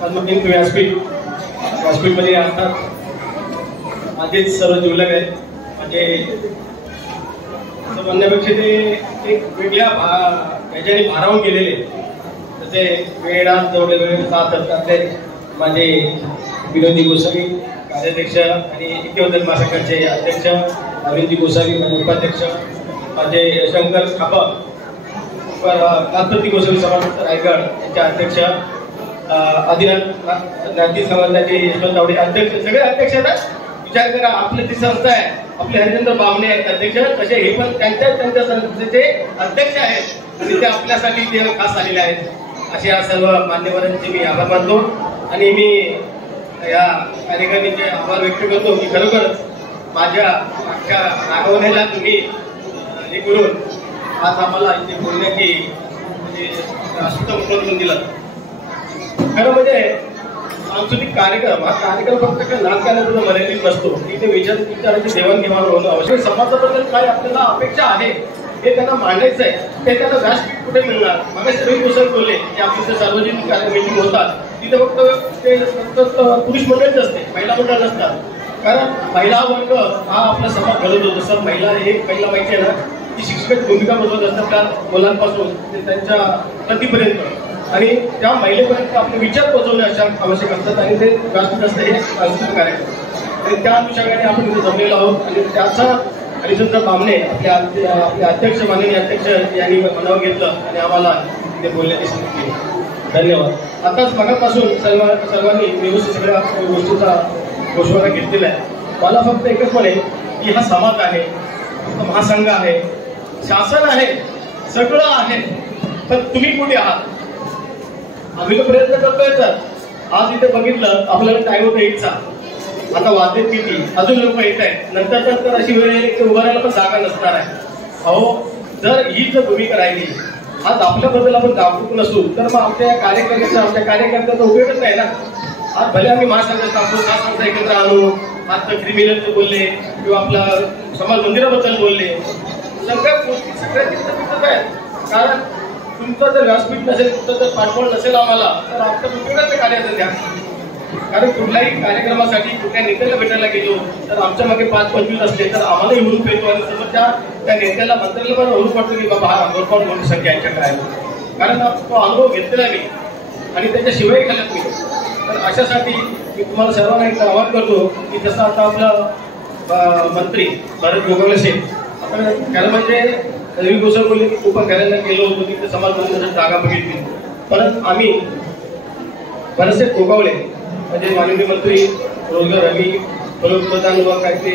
सन्माननीय व्यासपीठमध्ये असतात माझेच सर्व जिवलग आहेत. म्हणजे असं म्हणण्यापेक्षा ते एक वेगळ्या ह्याच्याने भारावून गेलेले. जसे वेळात जेवढे वेळ साथ असतात माझे विनोदी गोसावी कार्याध्यक्ष आणि ऐक्यवर्धन महासंघाचे अध्यक्ष अरविंदजी गोसावी माझे उपाध्यक्ष माझे शंकर खापा नाथपंथी गोसावी समाज रायगड यांचे अध्यक्ष आदिनाथ नाथी समाजाचे यशवंत तावडे अध्यक्ष सगळे अध्यक्ष आहेत. विचार करा आपली जी संस्था आहे आपले हरिचंद्र बामणे आहेत अध्यक्ष तसे हे पण त्यांच्या संस्थेचे अध्यक्ष आहेत आणि ते आपल्यासाठी ते खास आलेले आहेत. असे या सर्व मान्यवरांचे मी आभार मानतो आणि मी या कार्यकारिणीचे आभार व्यक्त करतो की खरोखर माझ्या अख्ख्या रागवण्याला तुम्ही हे करून आज आम्हाला इथे बोलण्याची म्हणजे उत्तम दिलं. खरं म्हणजे सांस्कृतिक कार्यक्रम हा कार्यक्रम फक्त काय नाच गाण्यापुढे मर्यादित नसतो. इथे विचारांची देवाणघेवाण होणं आवश्यक. समाजाबद्दल काय आपल्याला अपेक्षा आहे हे त्यांना मांडायचं आहे. ते त्यांना व्यासपीठ कुठे मिळणार. मग सगळे गोष्ट बोलले की आपली सार्वजनिक मीटिंग होतात तिथे फक्त ते पुरुष मंडळच असते महिला मंडळ नसतात. कारण महिला वर्ग हा आपला समाज घडवतो. जसं महिला हे पहिला माहिती आहे ना की शिक्षकाची भूमिका बजावत असतात त्या मुलांपासून ते त्यांच्या पतीपर्यंत आणि त्या महिलेपर्यंत आपले विचार पोहोचवणे अशा आवश्यक असतात आणि ते व्यासपीठ असतं हे सांस्कृतिक कार्यक्रम आणि त्या अनुषंगाने आपण इथे जमलेलो आहोत. आणि त्याचा हरिचंद्र बामणे आपले अध्यक्ष माननीय अध्यक्ष यांनी मनावर घेतलं आणि आम्हाला इथे बोलण्याची संधी केली. धन्यवाद. आताच मगापासून सर्वांनी व्यवस्थित सगळ्या गोष्टीचा गोषवारा घेतलेला आहे. मला फक्त एकच म्हणेल की हा समाज आहे महासंघ आहे शासन आहे सगळं आहे पण तुम्ही कुठे आहात. आम्ही तो प्रयत्न करतोय. तर आज इथे बघितलं आपल्याला टाइम होता 1चा. आता वाजलेत किती अजून लोक येत आहेत. नंतर अशी वेळ येईल की उभं राहायला पण जागा नसणार आहे. अहो जर ही जर भूमिका राहिली आज आपल्याबद्दल आपण जागरूक नसू तर मग आपल्या कार्यकर्त्याचा उपयोगच नाही ना. आज भले आम्ही महासंघ स्थापू महासंघ एकत्र आणू मात्र क्रिमिनलचं बोलले किंवा आपला समाज मंदिराबद्दल बोलले, सगळ्या गोष्टी सगळ्या तिथं आहेत. कारण तुमचं जर व्यासपीठ नसेल, तुमचं जर पाठबळ नसेल आम्हाला, तर आमचं उपयोगाचं कार्याचं द्या. कारण कुठल्याही कार्यक्रमासाठी कुठल्या नेत्याला भेटायला गेलो तर आमच्या मागे 5-25 असले तर आम्हालाही हुरूप येतो आणि समोरच्या त्या नेत्याला मंत्र्याला पण हुरूप वाटतो की बाबा हा अंगोरपाट मोठी संख्या यांच्याकडे आहे. कारण तो अनुभव घेतलेला मी आणि त्याच्याशिवाय घालत मी. तर अशासाठी मी तुम्हाला सर्वांना एक आवाहन करतो की जसं आता आपला मंत्री भरत गोगावले साहेब, आपण खरं म्हणजे रवी गोसावी बोलले की खूप घरायला गेलो होतो तिथे समाज मंदिराची जागा बघितली. परत आम्ही बरेचसे गोगावले म्हणजे माननीय मंत्री रोजगार हमी फलोत्पादन व काय ते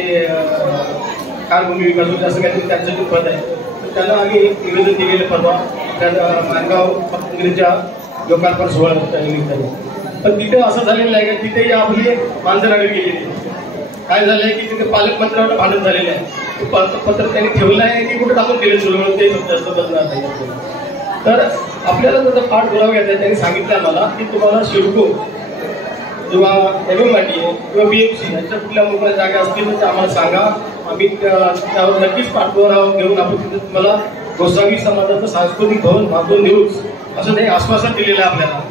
कारभूमी विकास होते असं काहीतरी त्यांचं जे पद आहे, तर त्यांना आम्ही निवेदन दिलेलं परवा त्या मानगाव मंदिराच्या लोकार्पण सोहळ्या निमित्ताने. पण तिथे असं झालेलं आहे की तिथेही आपली मांजर आडवी गेलेली. काय झालंय की तिथे पालकमंत्र्यावर भांडण झालेलं आहे. पत्र त्यांनी ठेवलं आहे की कुठे टाकून दिले सुरू ते जास्त बदलणार नाही. तर आपल्याला जर पाठपुरावा घ्यायचा त्यांनी सांगितलं आम्हाला की तुम्हाला शिडको किंवा एमएमआरडी किंवा बीएमसी यांच्या कुठल्या मोकळ्या जागा असतील तर आम्हाला सांगा, आम्ही त्यावर नक्कीच पाठपुरावा घेऊन आपण तिथे तुम्हाला गोसावी समाजाचं सांस्कृतिक भवन बांधून देऊच असं ते आश्वासन दिलेलं आहे आपल्याला.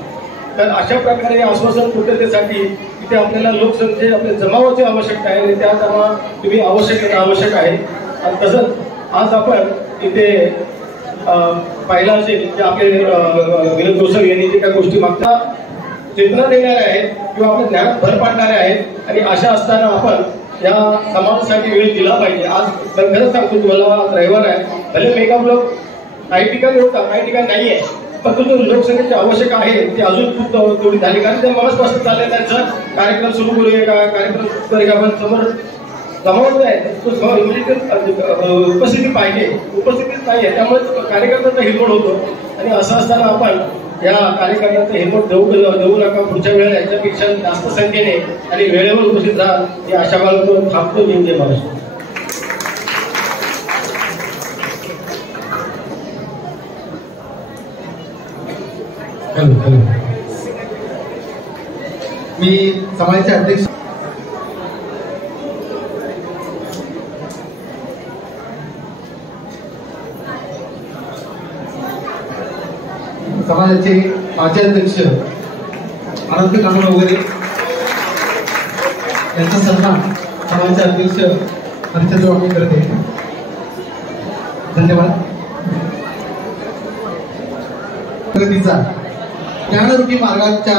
तर अशा प्रकारे आश्वासन पूर्ततेसाठी तिथे आपल्याला लोकसंख्ये आपल्या जमावाची आवश्यकता आहे आणि त्या जमा तुम्ही आवश्यक आहे. आणि तसंच आज आपण इथे पाहिलं असेल की आपले विनोद गोसावी यांनी जे काही गोष्टी मागता चेतना देणाऱ्या आहेत किंवा आपल्या ज्ञानात भर पाडणाऱ्या आहेत आणि अशा असताना आपण या समाजासाठी वेळ दिला पाहिजे. आज खरंच सांगतो तुम्हाला, आज रविवार आहे, भले मेगा ब्लॉक काही ठिकाणी होता काही ठिकाणी नाही आहे, पण तो लोकसंख्येची आवश्यक आहे ती अजून खूप तेवढी झाली. कारण त्या मनापासून चाललंय त्यांचा कार्यक्रम सुरू करूया का, कार्यक्रम सुरू करूया आपण समोर जमावत आहे तो उपस्थिती पाहिजे, उपस्थितीच पाहिजे. त्यामुळे कार्यकर्त्यांचा हिरमोड होतो आणि असं असताना आपण या कार्यक्रमाचा हिरमोड देऊ नका. पुढच्या वेळेला याच्यापेक्षा जास्त संख्येने आणि वेळेवर उपस्थित राहा ही आशा बाळगतो. थांबतो. जय महाराष्ट्र. मी समाजाचे अध्यक्ष समाजाचे माजी अध्यक्ष आनंद कानून वगैरे यांचा सन्मान समाजाचे अध्यक्ष हरिचंद्र वाणी करते. धन्यवाद. प्रगतीचा ज्ञानरूपी मार्गाच्या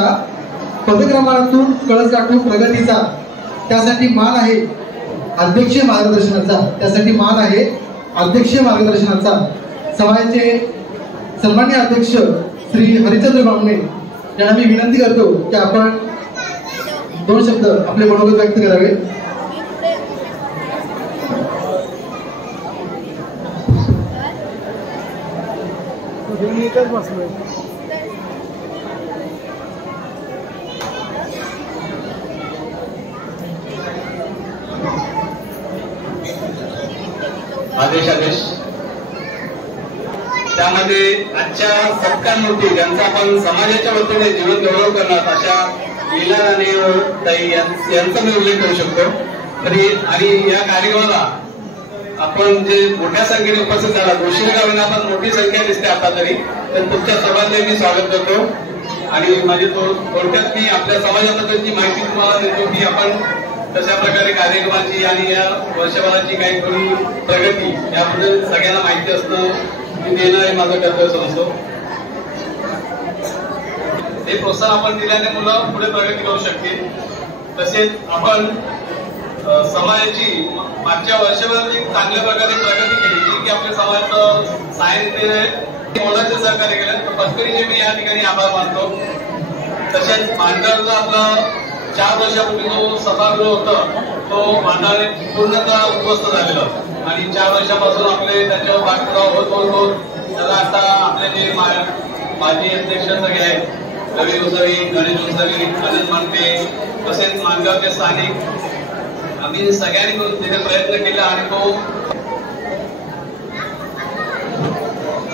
पदक्रमातून कळस गाठून प्रगतीचा त्यासाठी मान आहे अध्यक्षीय मार्गदर्शनाचा, त्यासाठी मान आहे अध्यक्षीय मार्गदर्शनाचा. समाजाचे सन्माननीय अध्यक्ष श्री हरिचंद्र बामणे यांना मी विनंती करतो की आपण 2 शब्द आपले मनोगत व्यक्त करावे. आदेश त्यामध्ये आजच्या सत्कार मूर्ती ज्यांचा आपण समाजाच्या वतीने जीवन गौरव करणार अशा लीला आणि ताई यांचा मी उल्लेख करू शकतो. तरी आणि या कार्यक्रमाला आपण जे मोठ्या संख्येने उपस्थित झाला, उशिरा गावांना आपण मोठी संख्या दिसते आता तरी, तर तुमच्या सर्वांचे मी स्वागत करतो. आणि माझी थोडक्यात मी आपल्या समाजाबद्दलची माहिती तुम्हाला देतो की आपण कशा प्रकारे कार्यक्रमाची आणि या वर्षभराची काही थोडी प्रगती याबद्दल सगळ्यांना माहिती असणं मी देणं हे माझं कर्तव्य समजतो. हे प्रोत्साहन आपण दिल्याने मुलं पुढे प्रगती करू शकतील. तसेच आपण समाजाची मागच्या वर्षभरात एक चांगल्या प्रकारे प्रगती केली की आपल्या समाजाचं सायन्सने मोलाचे सहकार्य केलं, तर पत्करीचे मी या ठिकाणी आभार मानतो. तसेच मांडरचं आपलं 4 वर्षापूर्वी जो सभागृह होतं तो मांडर पूर्णतः उद्ध्वस्त झालेला आणि 4 वर्षापासून आपले त्याच्यावर पाठपुरावा होत त्याला आता आपले जे माजी अध्यक्ष सगळे आहेत रवी गोसावी, गणेश गोसावी, आनंद मानते, तसेच मानगावचे स्थानिक आम्ही सगळ्यांनी मिळून तिथे प्रयत्न केला आणि तो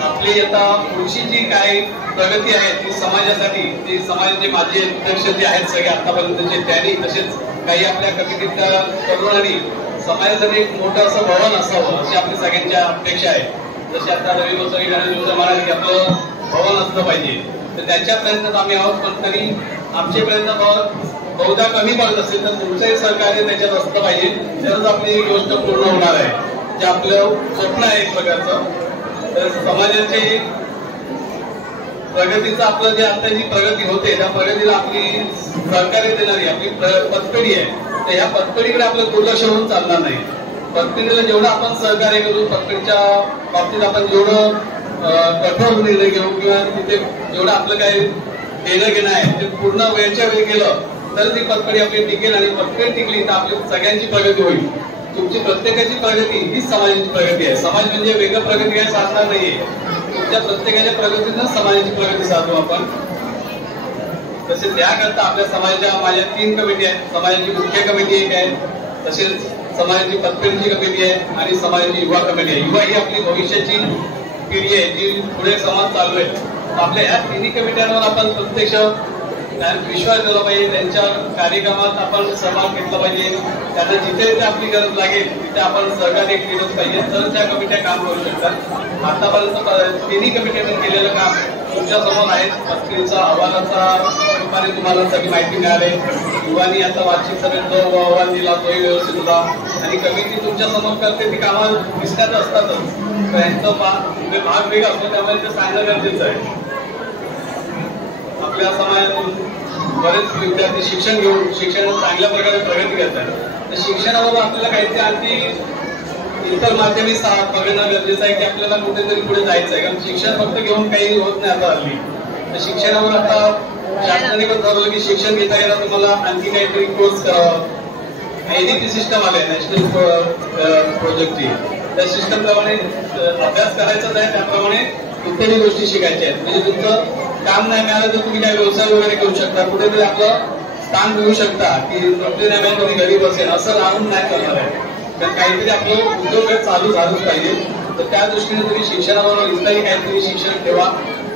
आपली आता पुढची जी काही प्रगती आहे ती समाजासाठी, ती समाजाचे माजी अध्यक्ष जे आहेत सगळे आतापर्यंतचे त्यांनी, तसेच काही आपल्या कमिटीतल्या तरुणांनी समाजासाठी एक मोठं असं भवन असावं अशी आपली सगळ्यांची अपेक्षा आहे. जसे आता रवी गोसावी गणेश म्हणाले की आपलं भवन असलं पाहिजे, तर त्याच्या प्रयत्नात आम्ही आहोत. पण तरी आमचे प्रयत्न बहुधा कमी पडत असेल तर तुमचंही सहकार्य त्याच्यात असलं पाहिजे, तरच आपली ही गोष्ट पूर्ण होणार आहे. जे आपलं स्वप्न आहे एक प्रकारचं, तर समाजाची प्रगतीचं आपलं जे आता जी प्रगती होते त्या प्रगतीला आपली सहकार्य देणारी आपली पतपेढी आहे, तर ह्या पतपेढीकडे आपलं दुर्लक्ष होऊन चालणार नाही. पतपेढीला जेवढं आपण सहकार्य करू, पतपेढीच्या बाबतीत आपण जेवढं कठोर निर्णय घेऊ किंवा तिथे जेवढं आपलं काही देणं घेणं आहे ते पूर्ण वेळच्या वेळी केलं तर ती पतपेढी आपली टिकेल. आणि पतपेढी टिकली तर आपली सगळ्यांची प्रगती होईल. तुमची प्रत्येकाची प्रगती हीच समाजाची प्रगती आहे. समाज म्हणजे वेगळं प्रगती काही साधणार नाहीये. तुमच्या प्रत्येकाच्या प्रगतीनं समाजाची प्रगती साधू आपण. तसेच त्याकरता आपल्या समाजाच्या माझ्या 3 कमिटी आहेत. समाजाची मुख्य कमिटी एक आहे, तसेच समाजाची पतपेढीची कमिटी आहे आणि समाजाची युवा कमिटी आहे. युवा ही आपली भविष्याची पिढी आहे जी पुढे समाज चालू आहे. आपल्या ह्या 3 कमिट्यांवर आपण प्रत्यक्ष विश्वास ठेवला पाहिजे. त्यांच्या कार्यक्रमात आपण सहभाग घेतला पाहिजे. त्यांना जिथे जिथे आपली गरज लागेल तिथे आपण सहकार्य केलंच पाहिजे, तर त्या कमिट्या काम करू शकतात. आतापर्यंत 3 कमिट्यांनी केलेलं काम तुमच्या समोर आहे. पत्रिकेचा अहवालाचा रूपाने तुम्हाला सगळी माहिती मिळाली. युवांनी आता वार्षिक सभेत जो अहवाल दिला तोही व्यवस्थित होता आणि कमिटी तुमच्या समोर करते ती कामं दिसण्यात असतातच. त्यांचा भाग वेगळा असतो, त्यामुळे ते सांगणं गरजेचं आहे. आपल्या समाजातून बरेच विद्यार्थी शिक्षण घेऊन शिक्षण चांगल्या प्रकारे प्रगती करतात. तर शिक्षणाबरोबर आपल्याला काहीतरी आणखी इतर माध्यमिक बघणं गरजेचं आहे की आपल्याला कुठेतरी पुढे जायचं आहे. कारण शिक्षण फक्त घेऊन काही होत नाही आता हल्ली. तर शिक्षणावर आता शासनाने पण ठरवलं की शिक्षण घेता गेला तुम्हाला आणखी काहीतरी कोर्स करावा. एनईपी सिस्टम आले नॅशनल प्रोजेक्टची, त्या सिस्टम प्रमाणे अभ्यास करायचाच आहे. त्याप्रमाणे कुठल्याही गोष्टी शिकायच्या आहेत. म्हणजे तुमचं काम नाही मिळालं तर तुम्ही काही व्यवसाय वगैरे करू शकता, कुठेतरी आपलं स्थान मिळू शकता की नोकरी नाही मिळाली तुम्ही घरी बसेल असं राहून नाही करणार आहे. तर काहीतरी आपलं उद्योग चालू झालंच पाहिजे. तर त्या दृष्टीने तुम्ही शिक्षणाबरोबर इतरही काहीतरी शिक्षण ठेवा,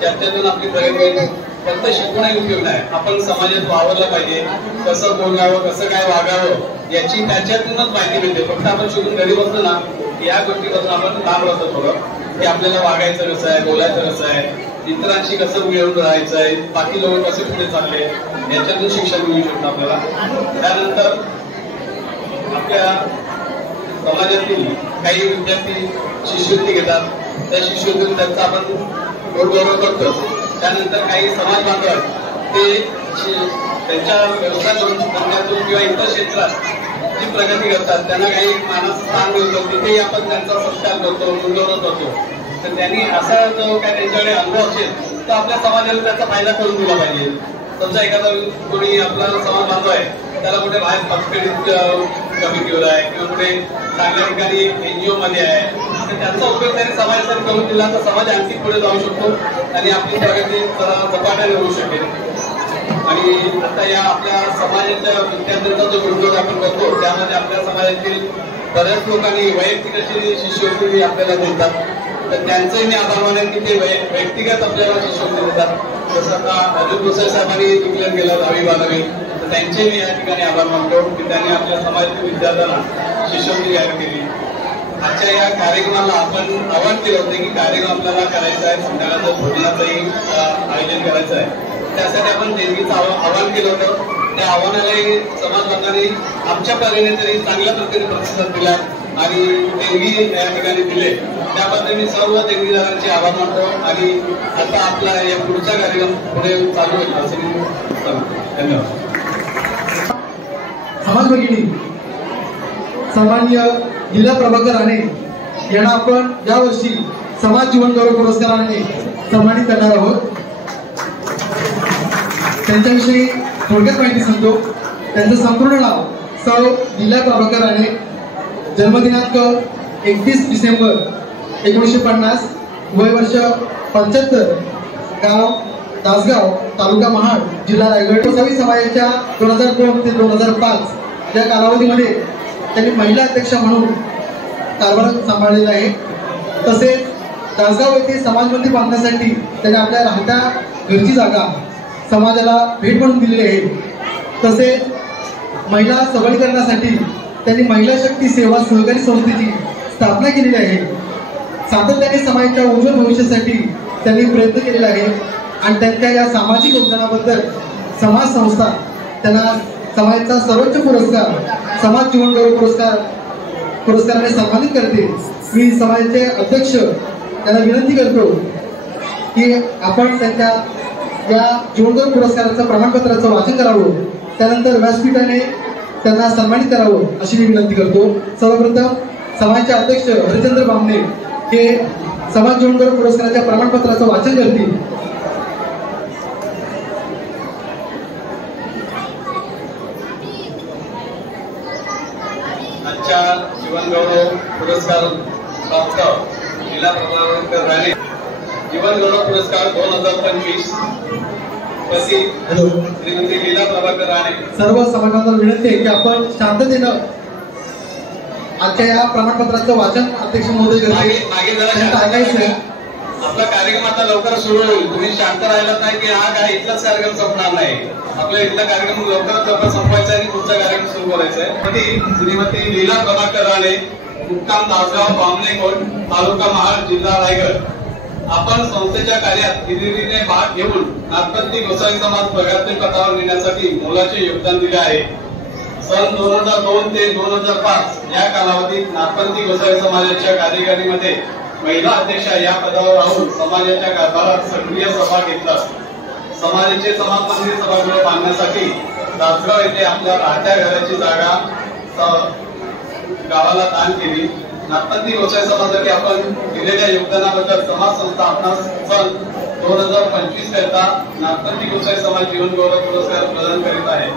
ज्याच्यातून आपली प्रगती होईल. फक्त शिकूनही उपयोग नाही, आपण समाजात वावरलं पाहिजे. कसं बोलावं, कसं काय वागावं याची त्याच्यातूनच माहिती मिळते. फक्त आपण शिकून घरी बसलो ना या गोष्टीपासून आपण लांब राहतो थोडं, की आपल्याला वागायचं कसं आहे, बोलायचं कसं आहे, इतरांशी कसं मिळून राहायचं आहे, बाकी लोक कसे पुढे चालले याच्यातून शिक्षण मिळू शकतं आपल्याला. त्यानंतर आपल्या समाजातील काही विद्यार्थी शिष्यवृत्ती घेतात, त्या शिष्यवृत्तीतून त्यांचा आपण गौरव करतो. त्यानंतर काही समाज बांधव ते त्यांच्या व्यवसाय धंद्यातून किंवा इतर क्षेत्रात जी प्रगती करतात त्यांना काही मानाचं स्थान मिळतो, तिथेही आपण त्यांचा सत्कार करतो, गुणगौरव करतो. तर त्यांनी असा जो काय त्यांच्याकडे अनुभव असेल तर आपल्या समाजाला त्याचा फायदा करून दिला पाहिजे. समजा एखादा कोणी आपला समाज बांधव आहे, त्याला कुठे बाहेर पतपेढीत कमिटीवर आहे किंवा कुठे चांगल्या ठिकाणी NGO मध्ये आहे, तर त्यांचा उपयोग त्यांनी समाजासाठी करून दिला तर समाज आणखी पुढे जाऊ शकतो आणि आपली प्रगती झपाट्याने होऊ शकेल. आणि आता या आपल्या समाजाच्या विद्यार्थ्यांचा जो गुणगौरव आपण करतो त्यामध्ये आपल्या समाजातील बऱ्याच लोकांनी वैयक्तिक अशी शिष्यवृत्ती आपल्याला देतात. तर त्यांचंही मी आभार मानेन की ते व्यक्तिगत आपल्याला शिष्यवृत्ती देतात. जसं आता अजून गोसावी साहेबांनी डिक्लेअर केलं 10वी-12वी, तर त्यांचे मी या ठिकाणी आभार मानतो की त्यांनी आपल्या समाजातील विद्यार्थ्यांना शिष्यवृत्ती जाहीर केली. आजच्या या कार्यक्रमाला आपण आवाहन केलं होतं की कार्यक्रम आपल्याला करायचा आहे, संध्याकाळचं भोजनाचंही आयोजन करायचं आहे. त्यासाठी आपण देणगीचं आवाहन केलं होतं. त्या आव्हानालाही समाज बांधवांनी आमच्या परीने तरी चांगल्या प्रकारे प्रतिसाद दिला आणि देणगी या ठिकाणी दिले. त्याबद्दल मी सर्व देणगीदारांचे आभार मानतो आणि आता आपला या पुढचा कार्यक्रम पुढे चालू होईल असं मी सांगतो. धन्यवाद. समाज भगिनी सन्माननीय लीला प्रभाकर राणे यांना आपण यावर्षी समाज जीवन गौरव पुरस्काराने सन्मानित करणार आहोत. त्यांच्याविषयी थोडक्यात माहिती सांगतो. त्यांचं संपूर्ण नाव सौ लीला प्रभाकर राणे, जन्मदिनांक 31 डिसेंबर 1950, वय वर्ष 75, गाव दासगाव, तालुका महाड, जिल्हा रायगड. गोसावी समाजाच्या 2002 ते 2005 या कालावधीमध्ये त्यांनी महिला अध्यक्ष म्हणून कारभार सांभाळलेला आहे. तसेच दासगाव येथे समाज मंदिर बांधण्यासाठी त्यांनी आपल्या राहत्या घरची जागा समाजाला भेट म्हणून दिलेली आहे. तसेच महिला सबलीकरणासाठी त्यांनी महिला शक्ती सेवा सहकारी संस्थेची स्थापना केलेली आहे. सातत्याने समाजाच्या उज्ज्वल भविष्यासाठी त्यांनी प्रयत्न केलेला आहे आणि त्यांच्या या सामाजिक योगदानाबद्दल समाज संस्था त्यांना समाजाचा सर्वोच्च पुरस्कार समाज जीवन गौरव पुरस्काराने सन्मानित करते. मी समाजाचे अध्यक्ष त्यांना विनंती करतो की आपण त्यांच्या या जीवनगौरव पुरस्काराचं प्रमाणपत्राचं वाचन करावं, त्यानंतर व्यासपीठाने त्यांना सन्मानित करावं अशी मी विनंती करतो. सर्वप्रथम समाजाचे अध्यक्ष हरिचंद्र बामणे हे समाज जीवनगौरव पुरस्काराच्या प्रमाणपत्राचं वाचन करतील. आजच्या जीवनगौरव पुरस्कार प्राप्त लीला प्रभाकर राणे जीवन गौरव पुरस्कार 2025 श्रीमती लीला प्रभाकर राणे. सर्व समाजाला विनंती आहे की आपण शांततेनं आजच्या या प्रमाणपत्राचं वाचन अध्यक्ष महोदय करते. आपला कार्यक्रम आता लवकर सुरू होईल. तुम्ही शांत राहिलात नाही की हा काय इथलाच कार्यक्रम संपणार नाही. आपला इथला कार्यक्रम लवकरात लवकर संपवायचा आणि पुढचा कार्यक्रम सुरू करायचा आहे. श्रीमती लीला प्रभाकर राणे मुक्काम तासगाव बामणेकोट तालुका महाड जिल्हा रायगड. आपण संस्थेच्या कार्यात हिरिरीने भाग घेऊन नाथपंथी गोसावी समाज प्रगती पथावर नेण्यासाठी मोलाचे योगदान दिले आहे. सन 2002 ते 2005 या कालावधीत नाथपंथी गोसावी समाजाच्या कार्यकारिणीमध्ये महिला अध्यक्षा या पदावर राहून समाजाच्या कारभारात सक्रिय सहभाग घेतला. समाजाचे समाज मंदिर सभागृह बांधण्यासाठी तासगाव येथे आपल्या राहत्या घराची जागा गावाला दान केली. नाथपंथी गोसावी समाजासाठी आपण दिलेल्या योगदानाबद्दल समाज संस्था आपणास सन 2025 करता नाथपंथी गोसावी समाज जीवन गौरव पुरस्कार प्रदान करीत आहे.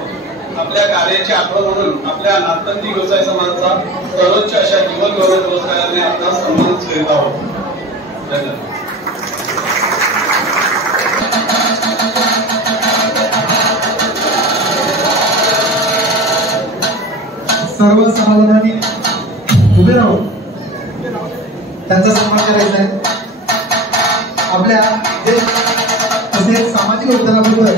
आपल्या कार्याची आठवण म्हणून आपल्या नाथपंथी गोसावी समाजाचा सर्वोच्च अशा जीवन गौरव पुरस्काराने आपणास सन्मानित करीत आहोत. धन्यवाद. सर्व समाजाने उभे राहून त्यांचा सन्मान करायचा आहे. आपल्या देश तसेच सामाजिक योगदानाबद्दल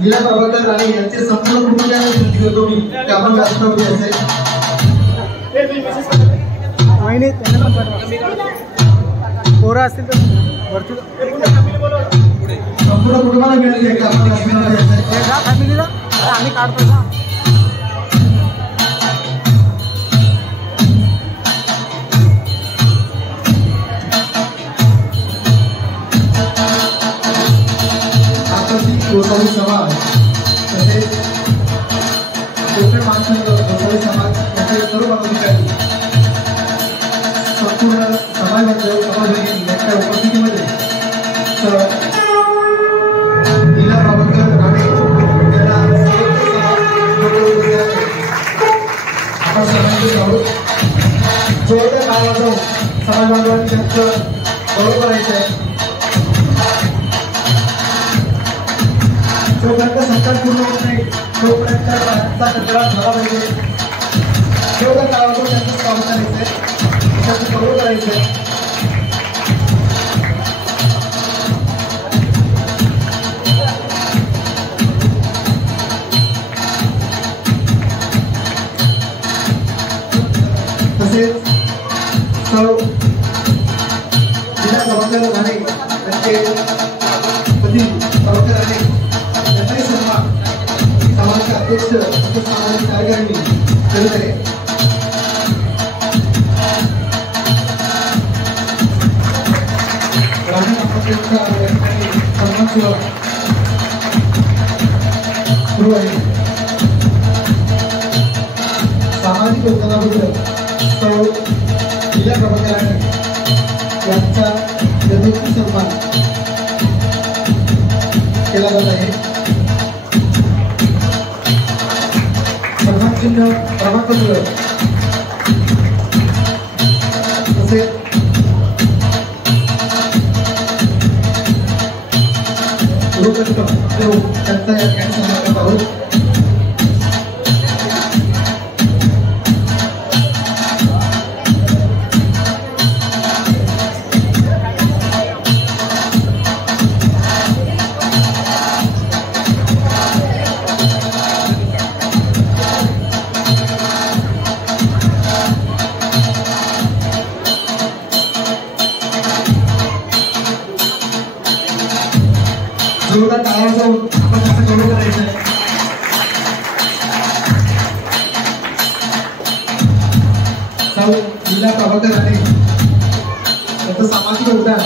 लीला प्रभाकर राणे यांचे संपूर्ण कुटुंबियांना विनंती करतो मी की आपण व्यासपीठावर यायचे. पोरं असतील तर संपूर्ण कुटुंबाला विनंती आहे की आपण व्यासपीठावर यायचे. फॅमिलीला आम्ही काढतो ना. गोसावी समाज तसेच कोकण महासंघ गोसावी समाज याचे सर्व पदाधिकारी संपूर्ण समाजबांधव समाजभगिनी यांच्या उपस्थितीमध्ये लीला प्रभाकर राणे यांना आपण सर्वांचे आहोत. जोरदार काळ वाजवून समाज बांधवांनी त्यांचं गौरव करायचं आहे. जोपर्यंत संकट पूर्ण होत नाही तोपर्यंत त्यांचा कचरा झाला पाहिजे. जेवढं काळावर त्यांचं काम करायचंय त्याचं गौरव करायचंय. तसेच लीला प्रभाकर राणे यांचे पती प्रभाकर राणे यांचाही सन्मान समाजाचे अध्यक्ष तसेच सामाजिक कार्यकारिणी करीत आहे. राणे दाम्पत्याचा सन्मान सुरू आहे. सामाजिक योगदानाबद्दल लीला प्रभाकर राणे यांचा यथोचित सन्मान केला जात आहे. सन्मान चिन्ह प्रमाणपत्र तसेच त्यांचा या ठिकाणी सन्मान करत आहोत. लीला प्रभाकर राणे यांचं सामाजिक योगदान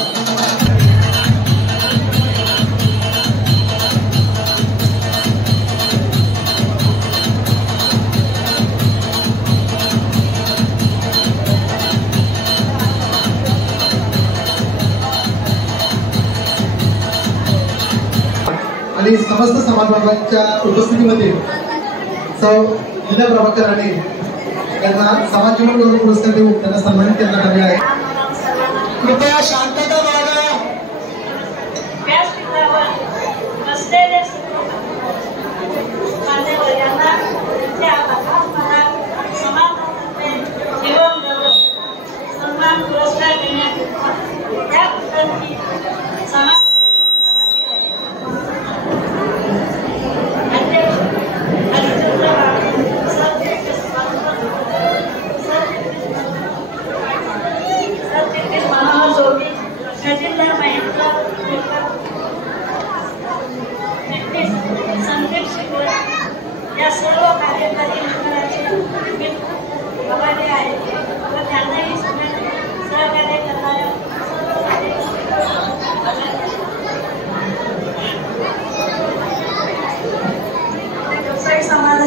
आणि समस्त समाजबांधवांच्या उपस्थितीमध्ये सौ लीला प्रभाकर राणे यांना समाज जीवन गौरव पुरस्कार देऊन त्यांना सन्मानित करण्यात आले आहे. कृपया शांतता बाळगा. व्यासपीठावर बसलेले मान्यवर यांना त्या मनात समाजातर्फे जीवन गौरव सन्मान पुरस्कार देण्यात येतो. त्याबद्दल समाज या सर्व कार्यकारी मंडळाचे आभारी आहेत व त्यांनाही सहकार्य करणाऱ्या व्यावसायिक समाज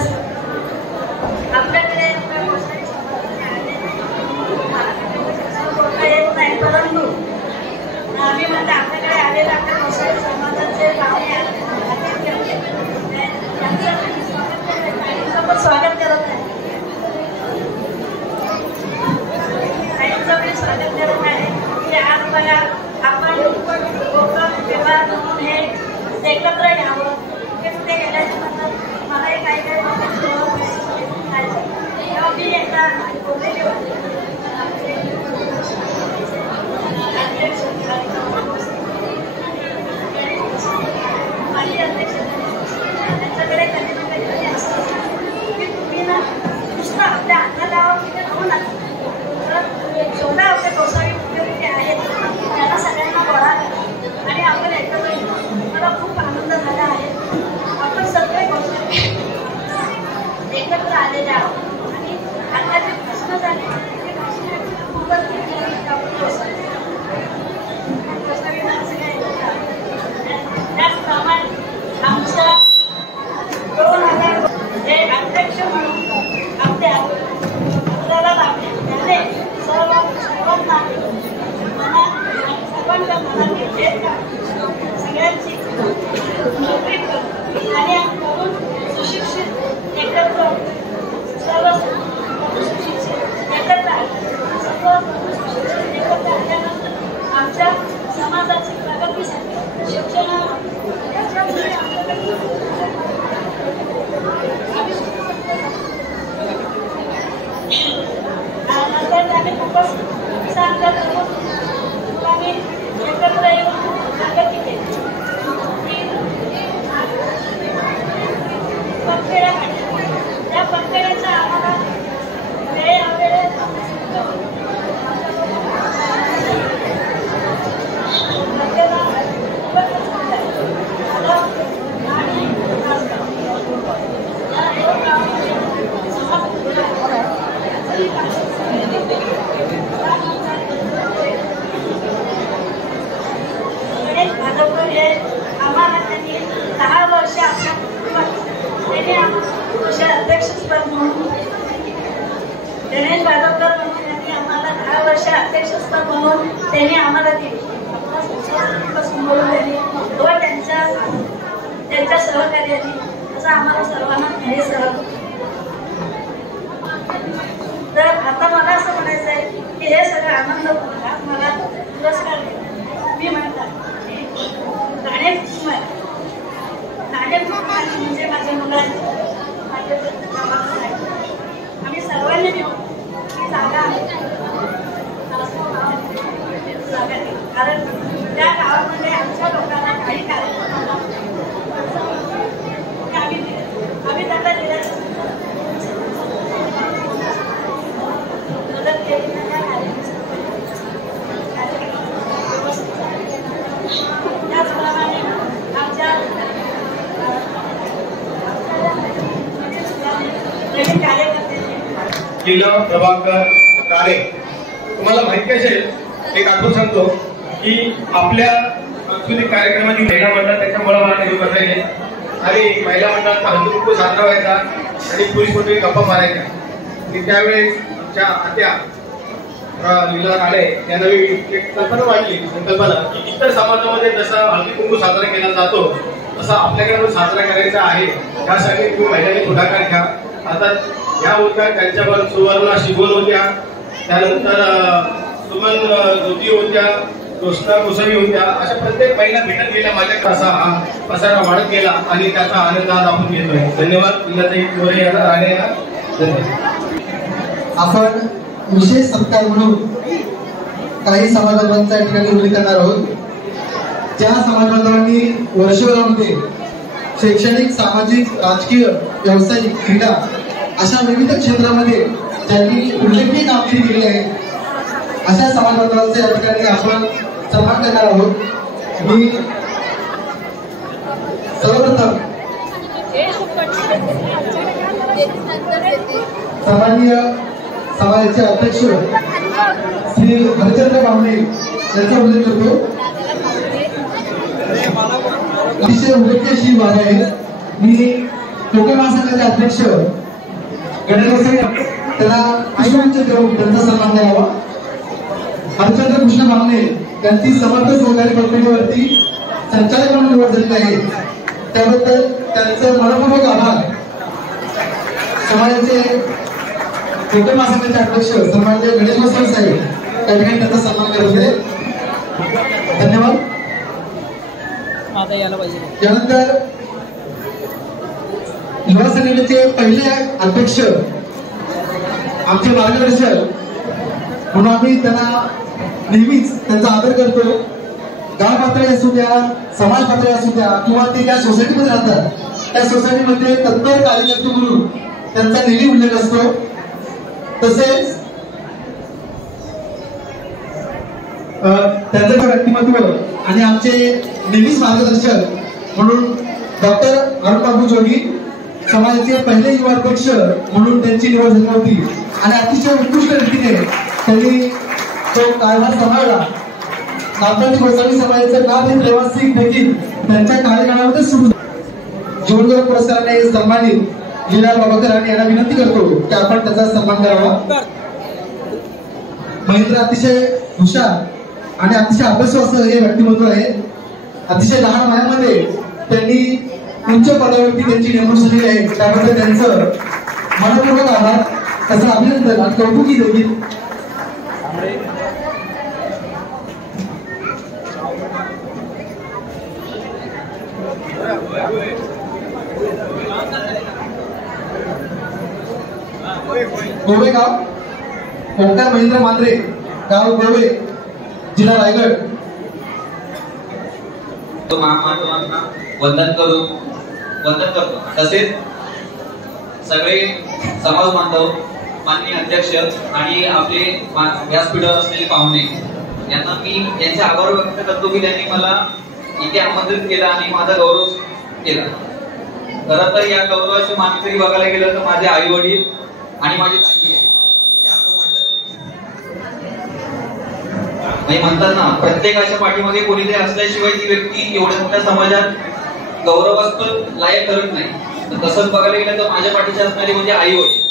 आपल्याकडे व्यावसायिक समाजाचे येत नाही, परंतु आम्ही म्हणजे आपल्याकडे आलेला व्यावसायिक समाजाचे पाहुणे स्वागत करत आहे. स्वागत करत आहे की आज बघा आपण कोकण विभाग म्हणून हे एकत्र यावं. कुठे गेल्याच्या नंतर मलाही काही तेव्हा मी एकदा बोललेली होती माझी अध्यक्ष त्यांच्याकडे कधी ना कधी असतं की तुम्ही ना नुसतं आपल्या हाताला होऊ नका, तर जेवढा आपल्या गोसावी उपयोगी आहेत त्यांना सगळ्यांना गोळा करा आणि आपण एकत्र येऊ. मला खूप आनंद झाला आहे. आपण सगळे गोसावी एकत्र आलेले आहोत आणि आता जे प्रश्न झाले ते प्रश्न खूपच गोसावी माणसं त्याचप्रमाणे आमचा 2000 हे अध्यक्ष म्हणून आपल्याला लाभले. त्याने सर्वांना सर्वांच्या मनात सगळ्यांची नोकरी करून आणि करून सुशिक्षित एकत्र सर्व सुशिक्षित एकत्र आले. सर्व सुशिक्षित एकत्र आल्यानंतर आमच्या समाजाची प्रगतीसाठी शिक्षणा नंतर त्याने खूपच चांगलं करून आम्ही एकत्र येऊन प्रगती केली. पंखेड्या काढल्या. त्या पंखेड्याचा आम्हाला वेळेअवेळेस गणेश भाजपकर हे आम्हाला त्यांनी 10 वर्ष आपल्या त्यांनी आम्हाला अध्यक्षपद म्हणून गणेश भाजपकर म्हणून त्यांनी आम्हाला 10 वर्ष अध्यक्षपद म्हणून त्यांनी आम्हाला दिली. व त्यांच्या सहकार्याने असं आम्हाला सर्वांना हे तर आता मला असं म्हणायचं आहे की हे सगळं आनंद मला पुरस्कार मी म्हणतात म्हणजे माझ्या मुलांचे आम्ही सर्वांनी ही जागा कारण त्या गावामध्ये आमच्या लोकांना काही कार्यक्रम आम्ही त्यांना दिल्या मदत केली. त्याचप्रमाणे आमच्या नवीन कार्यकर्ते लीला प्रभाकर राणे तुम्हाला माहिती असेल, एक आठवण सांगतो की आपल्या सांस्कृतिक कार्यक्रमाची महिला मंडळ त्याच्यामुळे मला नेहमी बसायचे आणि महिला मंडळाचा हळदीकुंकू साजरा व्हायचा आणि पुरुष मंडळी गप्पा मारायच्या. आणि त्यावेळेस आमच्या आत्या लीला काळे यांना मी एक कल्पना वाटली, संकल्पना की इतर समाजामध्ये जसा हळदीकुंकू साजरा केला जातो तसा आपल्याकडे पण साजरा करायचा आहे. त्यासाठी तुम्ही महिलांनी पुढाकार घ्या. आता ह्या होत्या, त्यांच्यावर सुवर्णा शिगोल होत्या, त्यानंतर सुमन ज्योती होत्या, रोशना गोसावी होत्या. अशा प्रत्येक महिला भेटत गेल्या माझ्याकडे. असा हा पसारा वाढत गेला आणि त्याचा आनंद आज आपण घेतोय. धन्यवाद. लीलाताई मोरे यांना राहण्याला धन्यवाद. आपण विशेष सत्कार म्हणून काही समाजबांधवांचा या ठिकाणी उल्लेख करणार आहोत. ज्या समाजबांधवांनी वर्षभरामध्ये शैक्षणिक, सामाजिक, राजकीय, व्यावसायिक, क्रीडा अशा विविध क्षेत्रामध्ये ज्यांनी उल्लेखनीय कामगिरी केली आहे अशा समाजबांधवांचा या ठिकाणी आपण सन्मान करणार आहोत. मी सर्वप्रथम सामान्य समाजाचे अध्यक्ष श्री हरिचंद्र बामणे यांचा उल्लेख करतो. अतिशय उल्लेखनीय अशी बाब आहे. मी कोकण महासंघाचे अध्यक्ष गणेश त्याला पुष्पांजली देऊन त्यांचा सन्मान करावा. हरिचंद्र कृष्ण बामणे यांची समर्थ सहकारी कंपनीवरती संचालक म्हणून निवड झाली आहे. त्याबद्दल त्यांचं मनपूर्वक आभार. समाजाचे कोकण महासंघाचे अध्यक्ष सन्माननीय गणेश वसंत साहेब त्या ठिकाणी त्यांचा सन्मान करत होते. धन्यवाद. त्यानंतर युवा संघटनेचे पहिले अध्यक्ष आमचे मार्गदर्शक म्हणून आम्ही त्यांना नेहमीच त्यांचा आदर करतो. गाव पातळी असू द्या, समाज पातळी असू द्या किंवा ते त्या सोसायटीमध्ये राहतात त्या सोसायटीमध्ये तत्पर कार्यकर्ते म्हणून त्यांचा नेहमी उल्लेख असतो. तसेच त्यांचं व्यक्तिमत्व आणि आमचे नेहमीच मार्गदर्शक म्हणून डॉक्टर अरुण बाबू जोगी समाजाचे पहिले युवा अध्यक्ष म्हणून त्यांची निवड झाली होती आणि अतिशय उत्कृष्ट रीतीने त्यांनी तो कारभार सांभाळला. नागपंथी गोसावी समाजाचं नाव हे रहिवासी देखील त्यांच्या कार्यकाळामध्ये सुरू. जीवनगौरव पुरस्काराने सन्मानित लीला बाबाकर आणि यांना विनंती करतो की आपण त्याचा सन्मान करावा. महेंद्र अतिशय हुशार आणि अतिशय अभ्यासू असं हे व्यक्तिमत्व आहे. अतिशय लहान वयामध्ये त्यांनी उच्च पदावरती त्यांची नेमणूक झालेली आहे. त्याबद्दल त्यांचं मनपूर्वक आभार, त्याचं अभिनंदन आणि कौतुकी देखील. गोवेगाव ओंकार महेंद्र मांद्रे, गाव गोवे, जिल्हा रायगड. महामानवांना वंदन करतो. तसेच सगळे समाज बांधव, माननीय अध्यक्ष आणि आपले व्यासपीठावर असलेले पाहुणे यांना मी यांचे आभार व्यक्त करतो की त्यांनी मला इथे आमंत्रित केलं आणि माझा गौरव केला. खरं तर या गौरवाची मानकरी बघायला गेलं तर माझे आई वडील आणि माझी ताई आहे. म्हणतात ना, प्रत्येकाच्या पाठीमागे कोणीतरी असल्याशिवाय ती व्यक्ती एवढ्या मोठ्या समाजात गौरवास्पद लायक ठरत नाही. तर तसंच बघायला गेलं तर माझ्या पाठीचे असणारे म्हणजे आई वडील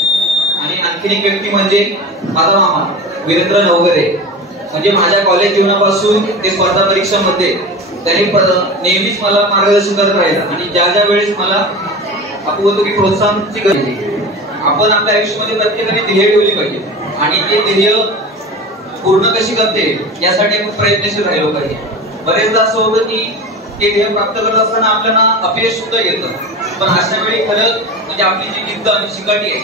आणि आणखीन एक व्यक्ती म्हणजे माझा मामा वीरेंद्र नवगरे. म्हणजे माझ्या कॉलेज जीवनापासून ते स्पर्धा परीक्षांमध्ये त्यांनी नेहमीच मला मार्गदर्शन करत राहिला आणि ज्या ज्या वेळेस मला आपण बोलतो की प्रोत्साहनाची गरज आहे. आपण आपल्या आयुष्यामध्ये प्रत्येकाने ध्येय ठेवली पाहिजे आणि ते ध्येय पूर्ण कशी करते यासाठी आपण प्रयत्नशील राहिलो पाहिजे. बरेचदा असं होतं की ते ध्येय प्राप्त करत असताना आपल्याला अपयश सुद्धा येतं, पण अशा वेळी खरं म्हणजे आपली जी जिद्द आणि शिकाटी आहे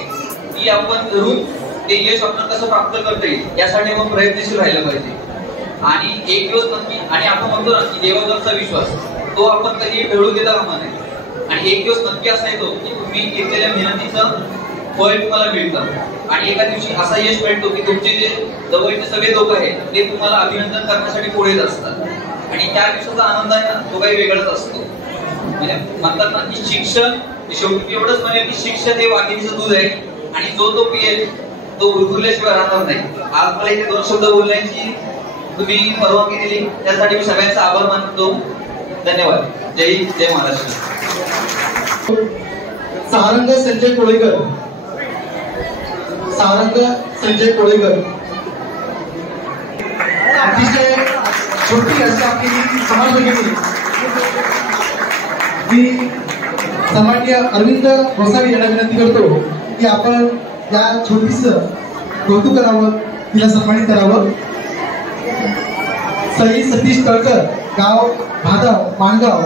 ती आपण धरून ते यश आपण कसं प्राप्त करता येईल यासाठी आपण प्रयत्नशील राहिलं पाहिजे. आणि एक दिवस नक्की, आणि आपण म्हणतो ना की देवावरचा विश्वास तो आपण कधी ढळू देता कामा नये. आणि एक दिवस नक्की असा येतो की तुम्ही घेतलेल्या मेहनतीचं फळ तुम्हाला मिळतं आणि एका दिवशी असा यश मिळतो की तुमचे जे जवळचे सगळे लोक आहेत ते तुम्हाला अभिनंदन करण्यासाठी पुढे येत असतात आणि त्या दिवसाचा आनंद आहे ना तो काही वेगळाच असतो. म्हणजे म्हणतात ना की शिक्षण शेवटी एवढंच म्हणेल की शिक्षण हे वाघिणीचं दूध आहे आणि जो तो पिएल तो गुरगुरल्याशिवाय राहणार नाही. आज मला इथे 2 शब्द बोलण्याची तुम्ही परवानगी दिली त्यासाठी मी सगळ्यांचा आभार मानतो. धन्यवाद. जय हिंद, जय महाराष्ट्र. सारंग संजय कोळेकर. सारंग संजय कोळेकर अतिशय छोटी अशी आपली समाज भगिनी मी सामान्य अरविंद गोसावी यांना विनंती करतो की आपण या छोटीस कौतुक करावं, तिला सन्मानित करावं. सई सतीश तळकर, गाव भादव, माणगाव.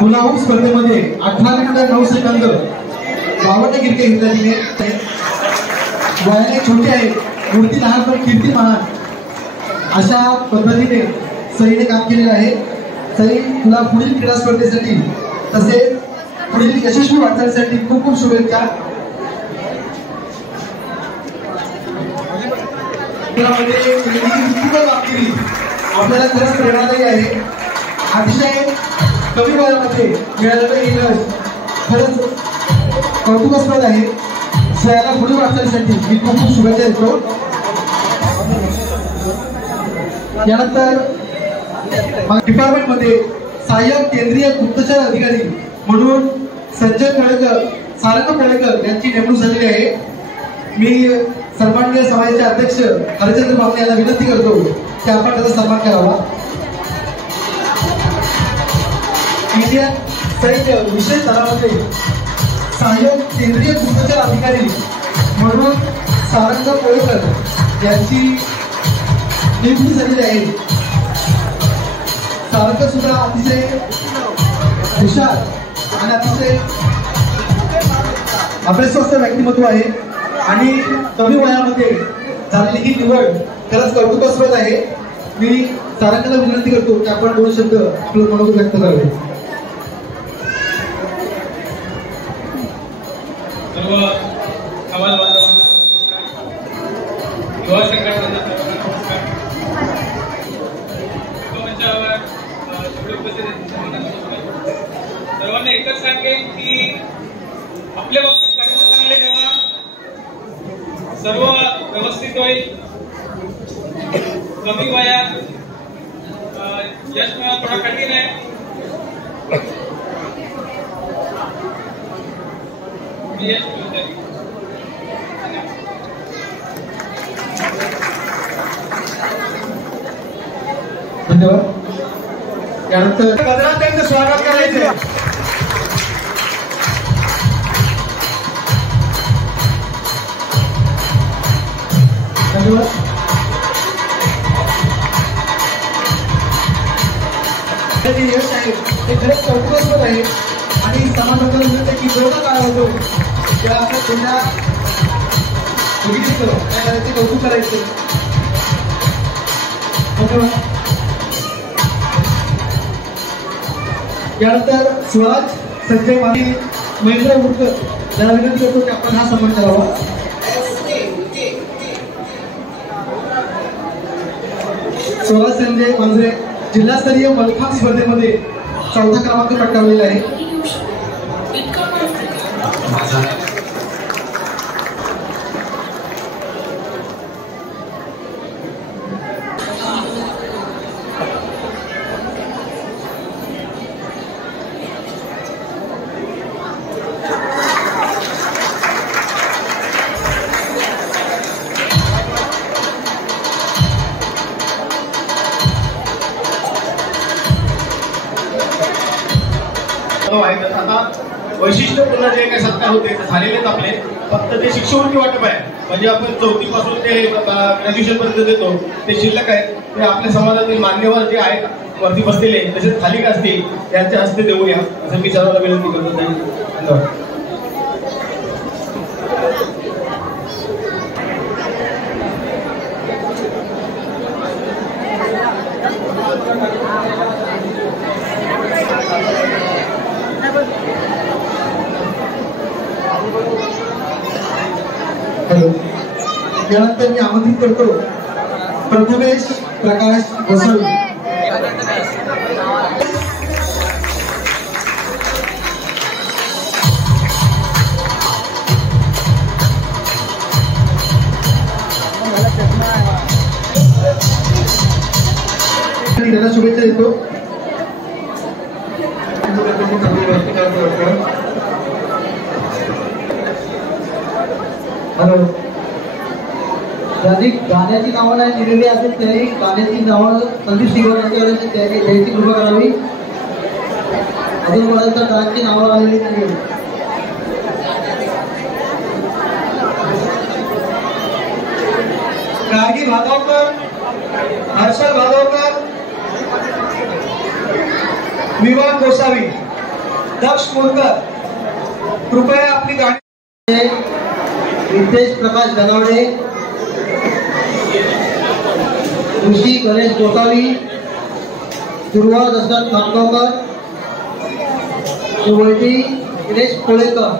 पुलाहूप स्पर्धेमध्ये 18.9 52 गिरके घेतल्या तिने. वयाने छोटे आहे, मूर्ती लहान पण कीर्ती महान अशा पद्धतीने सईने काम केलेलं आहे. सई, तुला पुढील क्रीडा स्पर्धेसाठी तसेच पुढील यशस्वी वाटचालीसाठी खूप खूप शुभेच्छा. आपल्याला खरंच प्रेरणादायी आहे. अतिशय कमी वयामध्ये मिळालेलं यश खरंच कौतुकास्पद आहे. सयाला पुढील वाटचालीसाठी मी खूप खूप शुभेच्छा देतो. यानंतर डिपार्टमेंटमध्ये सहाय्यक केंद्रीय गुप्तचर अधिकारी म्हणून संजय कोळेकर, सारंग कोळेकर यांची नेमणूक झालेली आहे. मी सन्माननीय समाजाचे अध्यक्ष हरिचंद्र बाबले यांना विनंती करतो की आपण त्याचा सन्मान करावा. इंडियन सैन्य विशेष दलामध्ये सहाय्यक केंद्रीय गुप्तचर अधिकारी म्हणून सारंग कोळेकर यांची नियुक्ती झालेली आहे. सारंग सुद्धा अतिशय हुशार आणि अतिशय अभ्यासस्थ व्यक्तिमत्व आहे आणि कमी वयामध्ये झालेली ही निवड खरंच कौतुकास्पद आहे. मी सारंगला विनंती करतो की आपण 2 शब्द आपलं मनोगत व्यक्त करावे. सर्व समाज बांधवांना युवा संघटनांना मंचावर सर्वांना एकच सांगेन की आपल्या बाबतीत कर्म चांगले ठेवा, सर्व व्यवस्थित होईल. कमी वयात यश मिळवणं थोडं कठीण आहे. मी यश मिळवतोय. धन्यवाद. यानंतर गजरात त्यांचं स्वागत करायचं. धन्यवाद. यश आहे ते खरंच कौतुकास्पद आहे आणि समाजाला विनंती की जेवढा काळ होतो तेव्हा आपण जुन्या बघितलं ते कौतुक करायचं. धन्यवाद. यानंतर स्वराज संजय माने महेंद्र उडकर याला विनंती करतो की आपण हा सन्मान करावा. स्वराज संजय मांजरे जिल्हास्तरीय मलखांब स्पर्धेमध्ये 4था क्रमांक पटकावलेला आहे. आता वैशिष्ट्यपूर्ण जे काही सत्कार होते ते झालेलेच आपले, फक्त ते शिष्यवृत्ती वाटप आहे. म्हणजे आपण 4थी पासून ते ग्रॅज्युएशन पर्यंत देतो ते शिल्लक आहे. ते आपल्या समाजातील मान्यवर जे आहेत वरती बसलेले तसेच खाली असतील त्यांच्या हस्ते देऊया असं मी सर्वांना विनंती करतो. धन्यवाद. हॅलो. यानंतर मी आमंत्रित करतो प्रथमेश प्रकाश गोसावी. शुभेच्छा देतो. हॅलो, ज्यांनी गाण्याची नावं नाही दिलेली असेल त्यांनी गाण्याची नावं संदीप शिवरायांची द्यायची कृपा करावी. अजूनपर्यंत गाण्याची नावं आलेली नाही. गार्गी भागवकर, हर्षल भागवकर, विवान गोसावी, दक्ष मोरकर, कृपया आपली गाणी. रितेश प्रकाश गनावडे, ऋषी गणेश गोसावी, दुर्वा दशरथ खामगावकर, वैदी दिनेश कोळेकर.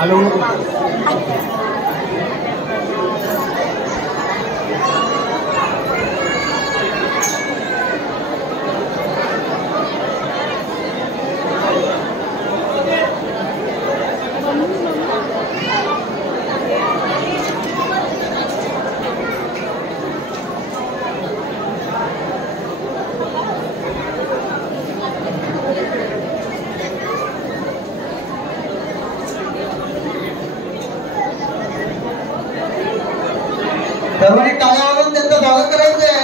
हॅलो, सर्वांनी टाळ्या वाजवून त्यांचं स्वागत करायचं आहे.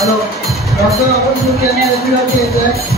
हॅलो, डॉक्टर आपण यांनी रविवारची यायचं आहे.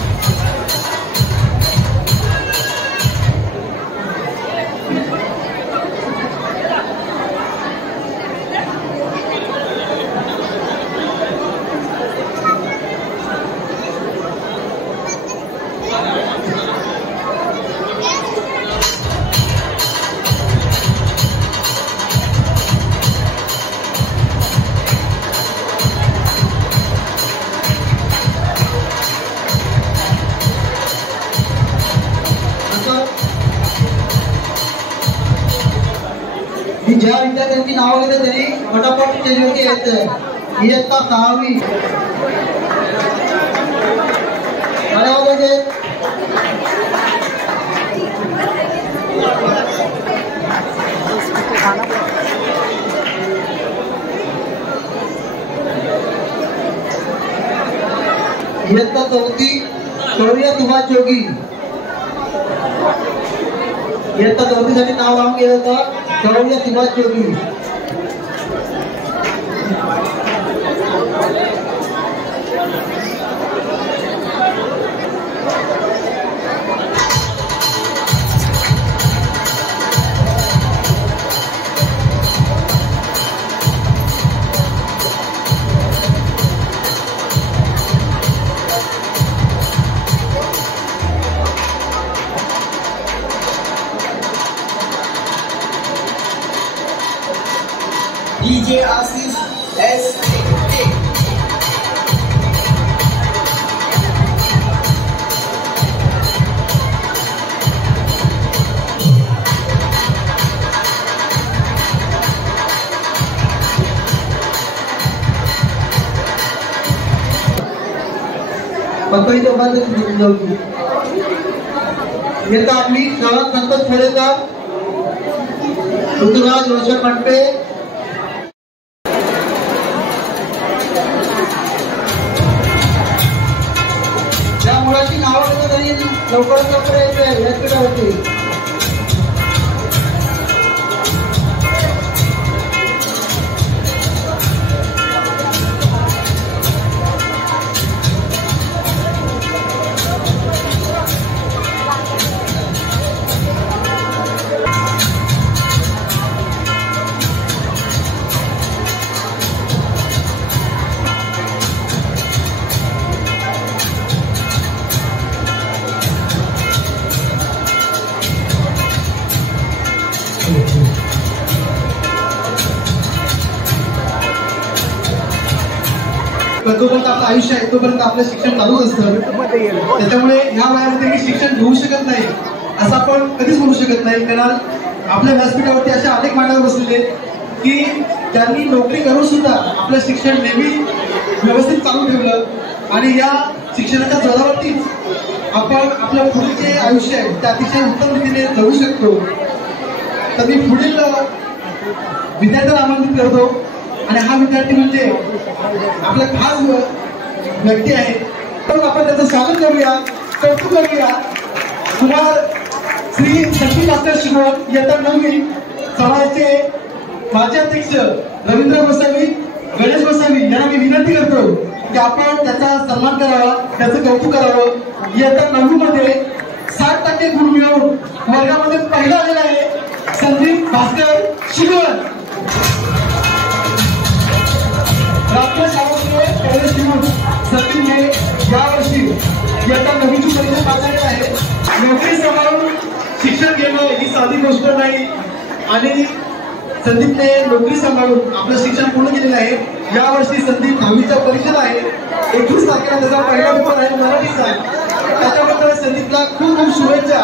ज्या विद्यार्थ्यांची नावं घेते त्यांनी फटाफट स्टेजवरती यायचंय. इयत्ता 6वी. इयत्ता 4वी शौर्य सुभाष जोगी. इयत्ता 4वी साठी नाव लावून गेलं होतं शौर्य सुभाष जोगी. DJ Asis S.A. पकड़ी तो बंद जाऊंगी. येता आपली श्रवण संतोष खोलेकर, ऋतुराज रोशन मंडपे, ज्या मुलाची नावं घेतो त्यांनी लवकरात लवकर यायचं व्यासपीठावरती. जोपर्यंत आपलं आयुष्य आहे तोपर्यंत आपलं शिक्षण चालूच असतं. त्याच्यामुळे ह्या वयामध्ये मी शिक्षण घेऊ शकत नाही असं आपण कधीच म्हणू शकत नाही. कारण आपल्या व्यासपीठावरती असे अनेक मान्यवर बसलेले की त्यांनी नोकरी करून सुद्धा आपलं शिक्षण नेहमी व्यवस्थित चालू ठेवलं आणि या शिक्षणाच्या जोरावरतीच आपण आपलं पुढील जे आयुष्य आहे ते अतिशय उत्तम रीतीने जगू शकतो. तर मी पुढील विद्यार्थ्याला आमंत्रित करतो आणि हा विद्यार्थी म्हणजे आपला खास व्यक्ती आहे. तर आपण त्याचं स्वागत करूया, कौतुक करूया. कुमार श्री संदीप भास्कर शिरोळ इयत्ता 9वी समाजाचे माजी अध्यक्ष रवींद्र गोसावी, गणेश गोसावी यांना मी विनंती करतो की आपण त्याचा सन्मान करावा, त्याचं कौतुक करावं. इयत्ता 9वी मध्ये 60% गुण मिळवून वर्गामध्ये पहिला आलेला आहे संदीप भास्कर शिरोळ. राष्ट्रीय शाळेमध्ये पहिले शिवून संदीपने यावर्षी इयत्ता 9वीची परीक्षा पास झाली आहे. नोकरी सांभाळून शिक्षण घेणं ही साधी गोष्ट नाही आणि संदीपने नोकरी सांभाळून आपलं शिक्षण पूर्ण केलेलं आहे. यावर्षी संदीप 10वीच्या परीक्षेत आहे. 21 तारखेला त्याचा पहिला पेपर आहे मराठीचा. त्याच्याबद्दल संदीपला खूप खूप शुभेच्छा.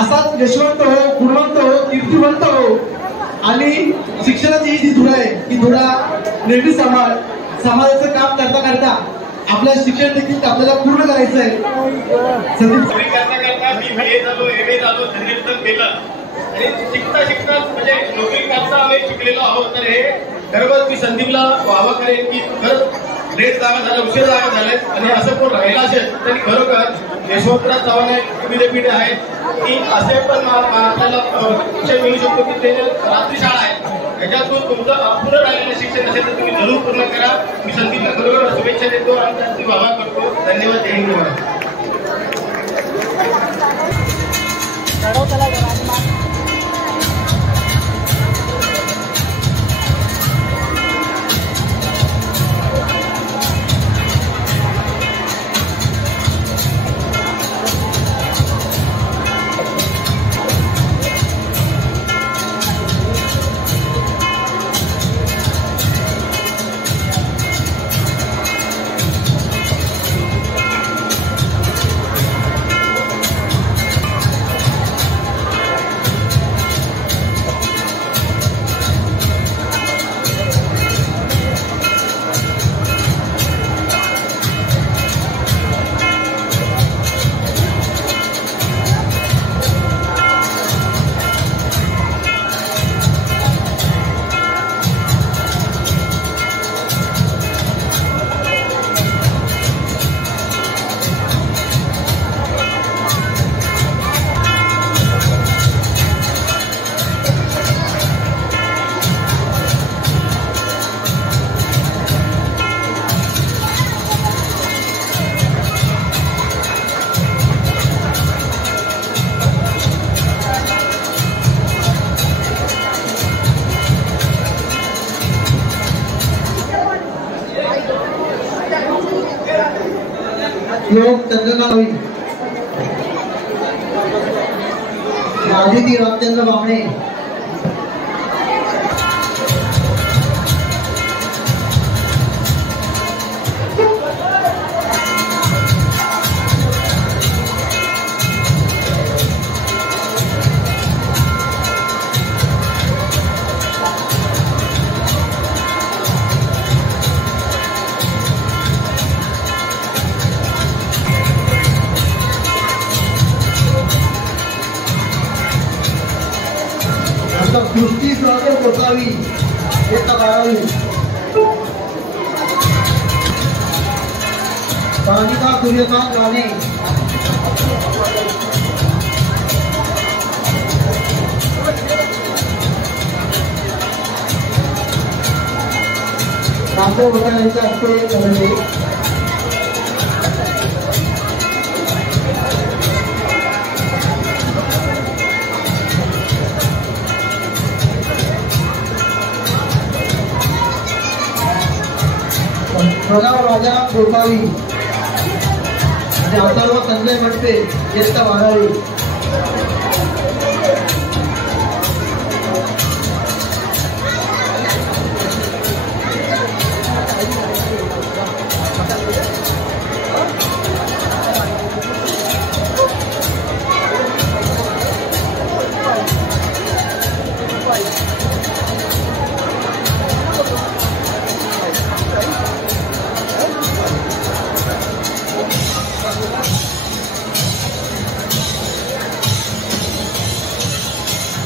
असाच यशवंत हो, गुणवंत हो, कीर्तिवंत हो आणि शिक्षणाची ही जी धुरा आहे ही धुरा नेहमी समाजाचं काम करता करता आपलं शिक्षण देखील आपल्याला पूर्ण करायचं आहे. संदीप करता मी BA झालो, MA झालो, जनरल केलं आणि शिकता म्हणजे नोकरी करता आम्ही शिकलेलो आहोत. तर हे खरोखर मी संदीपला वावा करेन की खरंच लेट जागा झाला, उशीर जागा झालाय आणि असं कोण राहिला असेल तरी खरोखर यशवंतराव चव्हाण विद्यापीठ आहे की असे पण आपल्याला शिक्षण मिळू शकतो की ते रात्री शाळा आहे. याच्यातून तुमचं अपूर्ण राहिलेलं शिक्षण असेल तर तुम्ही जरूर पूर्ण करा. मी संदीपला खरोखर शुभेच्छा देतो आणि त्यांची वावा करतो. धन्यवाद. जय हिंद. योग चंद्रकांत आदिती रामचंद्र बामणे, सृष्टी स्वागत गोसावी इयत्ता 12वी, सानिका सूर्यकांत राणे, रामदेव भटार यांच्या हस्ते करणे, प्रणव राजा गोसावी आणि अथर्व संजय मटपे इयत्ता 12वी,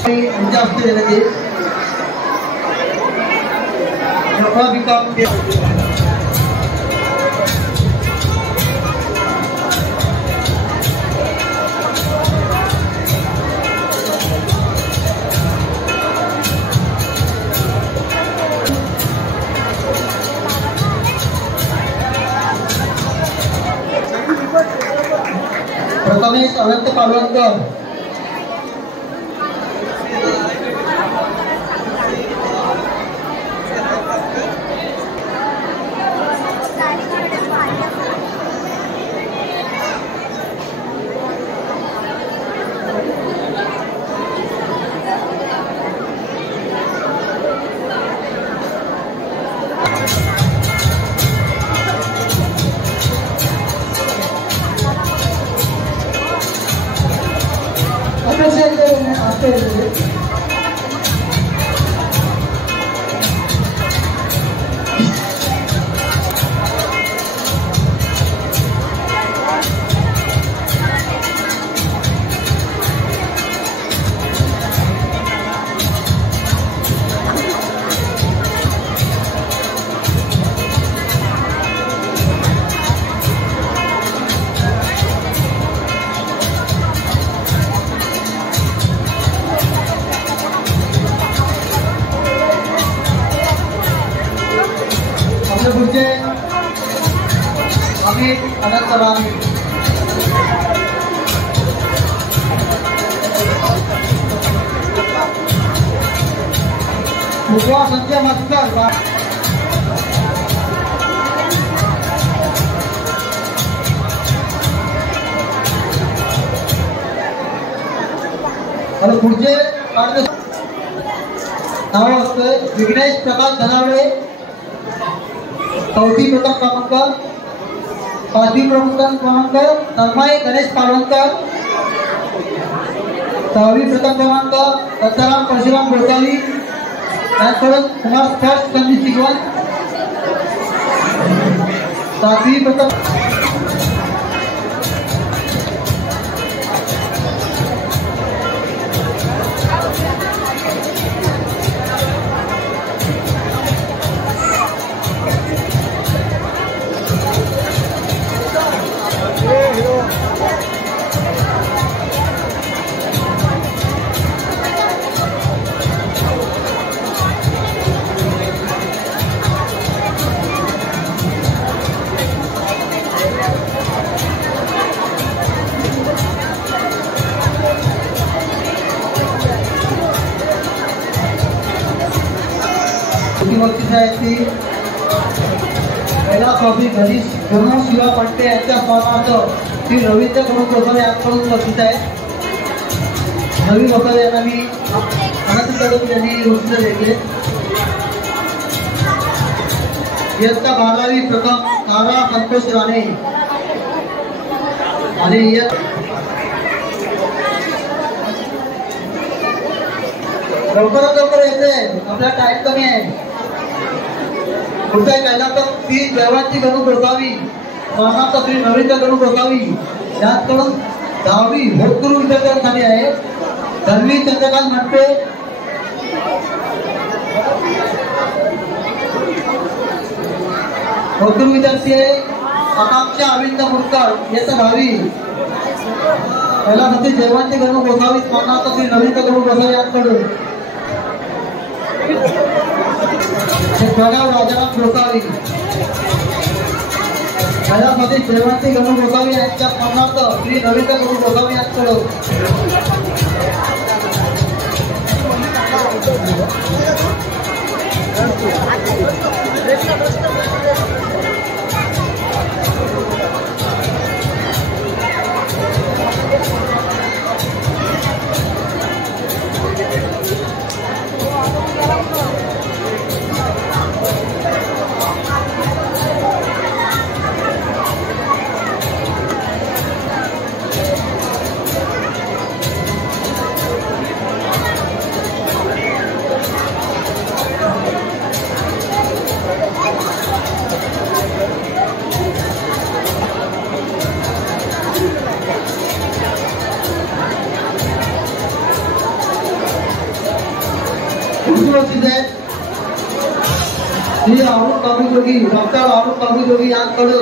आमच्या हस्ते देण्यात येईल. प्रथमेश अनंत पालवणकर, संजय मस्कर, आणि पुढचे नाव असतंय विघ्नेश प्रकाश धनावळे, 4थी प्रथम क्रमांक, 5वी प्रथम क्रमांक तन्मय गणेश पालवणकर, 6वी प्रथम क्रमांक दत्ताराम परशुराम गोसावी यांकडून कुमार फर्स्ट संधी शिकवण, 7वी प्रथम पहिला ट्रॉफी घनीश शिवा पट्टे यांच्या स्मरणार्थ श्री रवींद्र गणू गोसावी यांकडून उपस्थित आहे. नवीन गोसावी यांना मी अनंत कदम यांनी घोषित देते. इयत्ता 12वी प्रथम तारा संतोष राणे आणि लवकर येते, आपला टाइम कमी आहे. पुढचा पहिला तर ती जयवंती गणू गोसावी स्मरणार्थ श्री रवींद्र गणू गोसावी यांकडून 10वी होतकरू विद्यार्थ्यांसाठी आहे. धनवी चंद्रकांत म्हणते, होतकरू विद्यार्थी आहे. आकांक्षा अरविंद मुरकर इयत्ता 10वी. पहिला साठी जयवंती गणू गोसावी स्मरणार्थ श्री रवींद्र गणू गोसावी यांकडून प्रणव राजाराम गोसावी. पहिल्यामध्ये जयवंती गणू गोसावी यांच्या स्मरणार्थ श्री रवींद्र गणू गोसावी यांकडून उपस्थित आहेत श्री अरुण काबुजोगी, डॉक्टर अरुण काबुजोगी यांकडे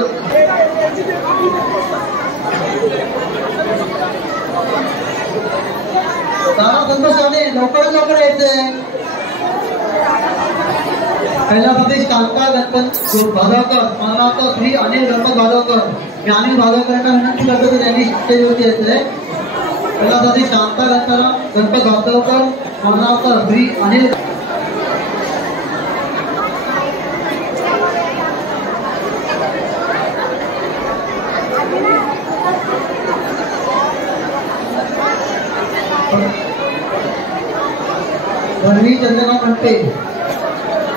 तारा संतोषाने लवकर यायचंय. पहिल्यामध्ये शांता गणपत भागावकर, स्मरणार्थ श्री अनिल गणपत भागावकर. मी अनिल भागावकरांना विनंती करतो की त्यांनी स्टेजवरती यायचंय. पहिल्यासाठी शांता गणपत भागावकर, स्मरणार्थ श्री अनिल. धनवी चंद्रकांत म्हणते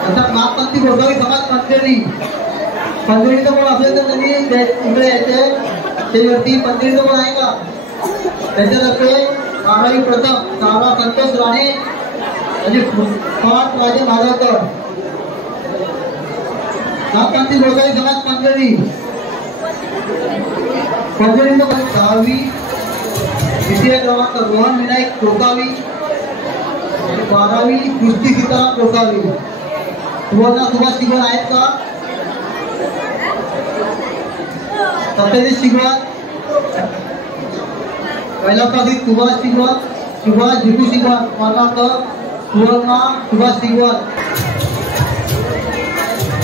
आता नागपंथी गोसावी समाज पंधरीचं कोण असेल तर त्यांनी इकडे यायचे. त्यावरती पंधरीचं कोण आहे का? त्याच्यातर्फे 12वी प्रथम तारा संतोष राणे आणि पाठ राजे भागावकर. नागपंथी गोसावी समाज पंधरी 10वी द्वितीय क्रमांक रोहन विनायक गोसावी. 12वी कुस्ती सीताराम गोसावी. सुवर्ण सुभाष शिगवण आहेत का? सत्याधीश शिगवण. पहिला प्राधिक सुभाष शिगवण, सुभाष जिगू शिगवण, स्मरणार्थ सुवर्ण सुभाष शिगवण.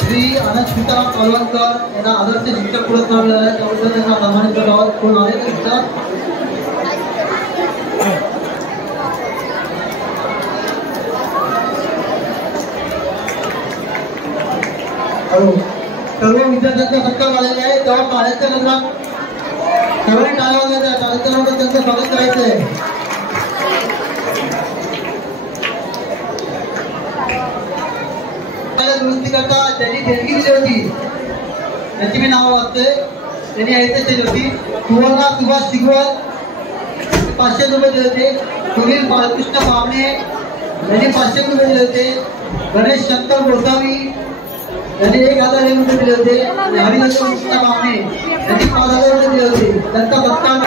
श्री अनंत सीताराम कळवणकर यांना आदर्श शिक्षक पुरस्कार मिळाला आहे, त्याबद्दल त्यांना सन्मानित करावं. कोण आले तर विचार. सर्व विद्यार्थ्यांचा सत्कार झालेला आहे. तेव्हा टाळ्यांच्या नजरात सर्वांनी टाळ्या वाजवायच्या. टाळ्यांच्या नजरात त्यांचं स्वागत करायचंय. दुरुस्ती करता त्यांनी देणगी दिली होती, त्यांची मी नाव वाचते. त्यांनी यायचे स्टेज होती. सुवर्ण सुभाष शिगवण 500 रुपये दिले होते. सुनील बाळकृष्ण बामणे यांनी 500 रुपये दिले होते. गणेश शंकर गोसावी यांनी 1000 रुपये दिले होते. हरिभद्र कृष्ण बामणे यांनी 5000 रुपये दिले होते. त्यांचा सत्कार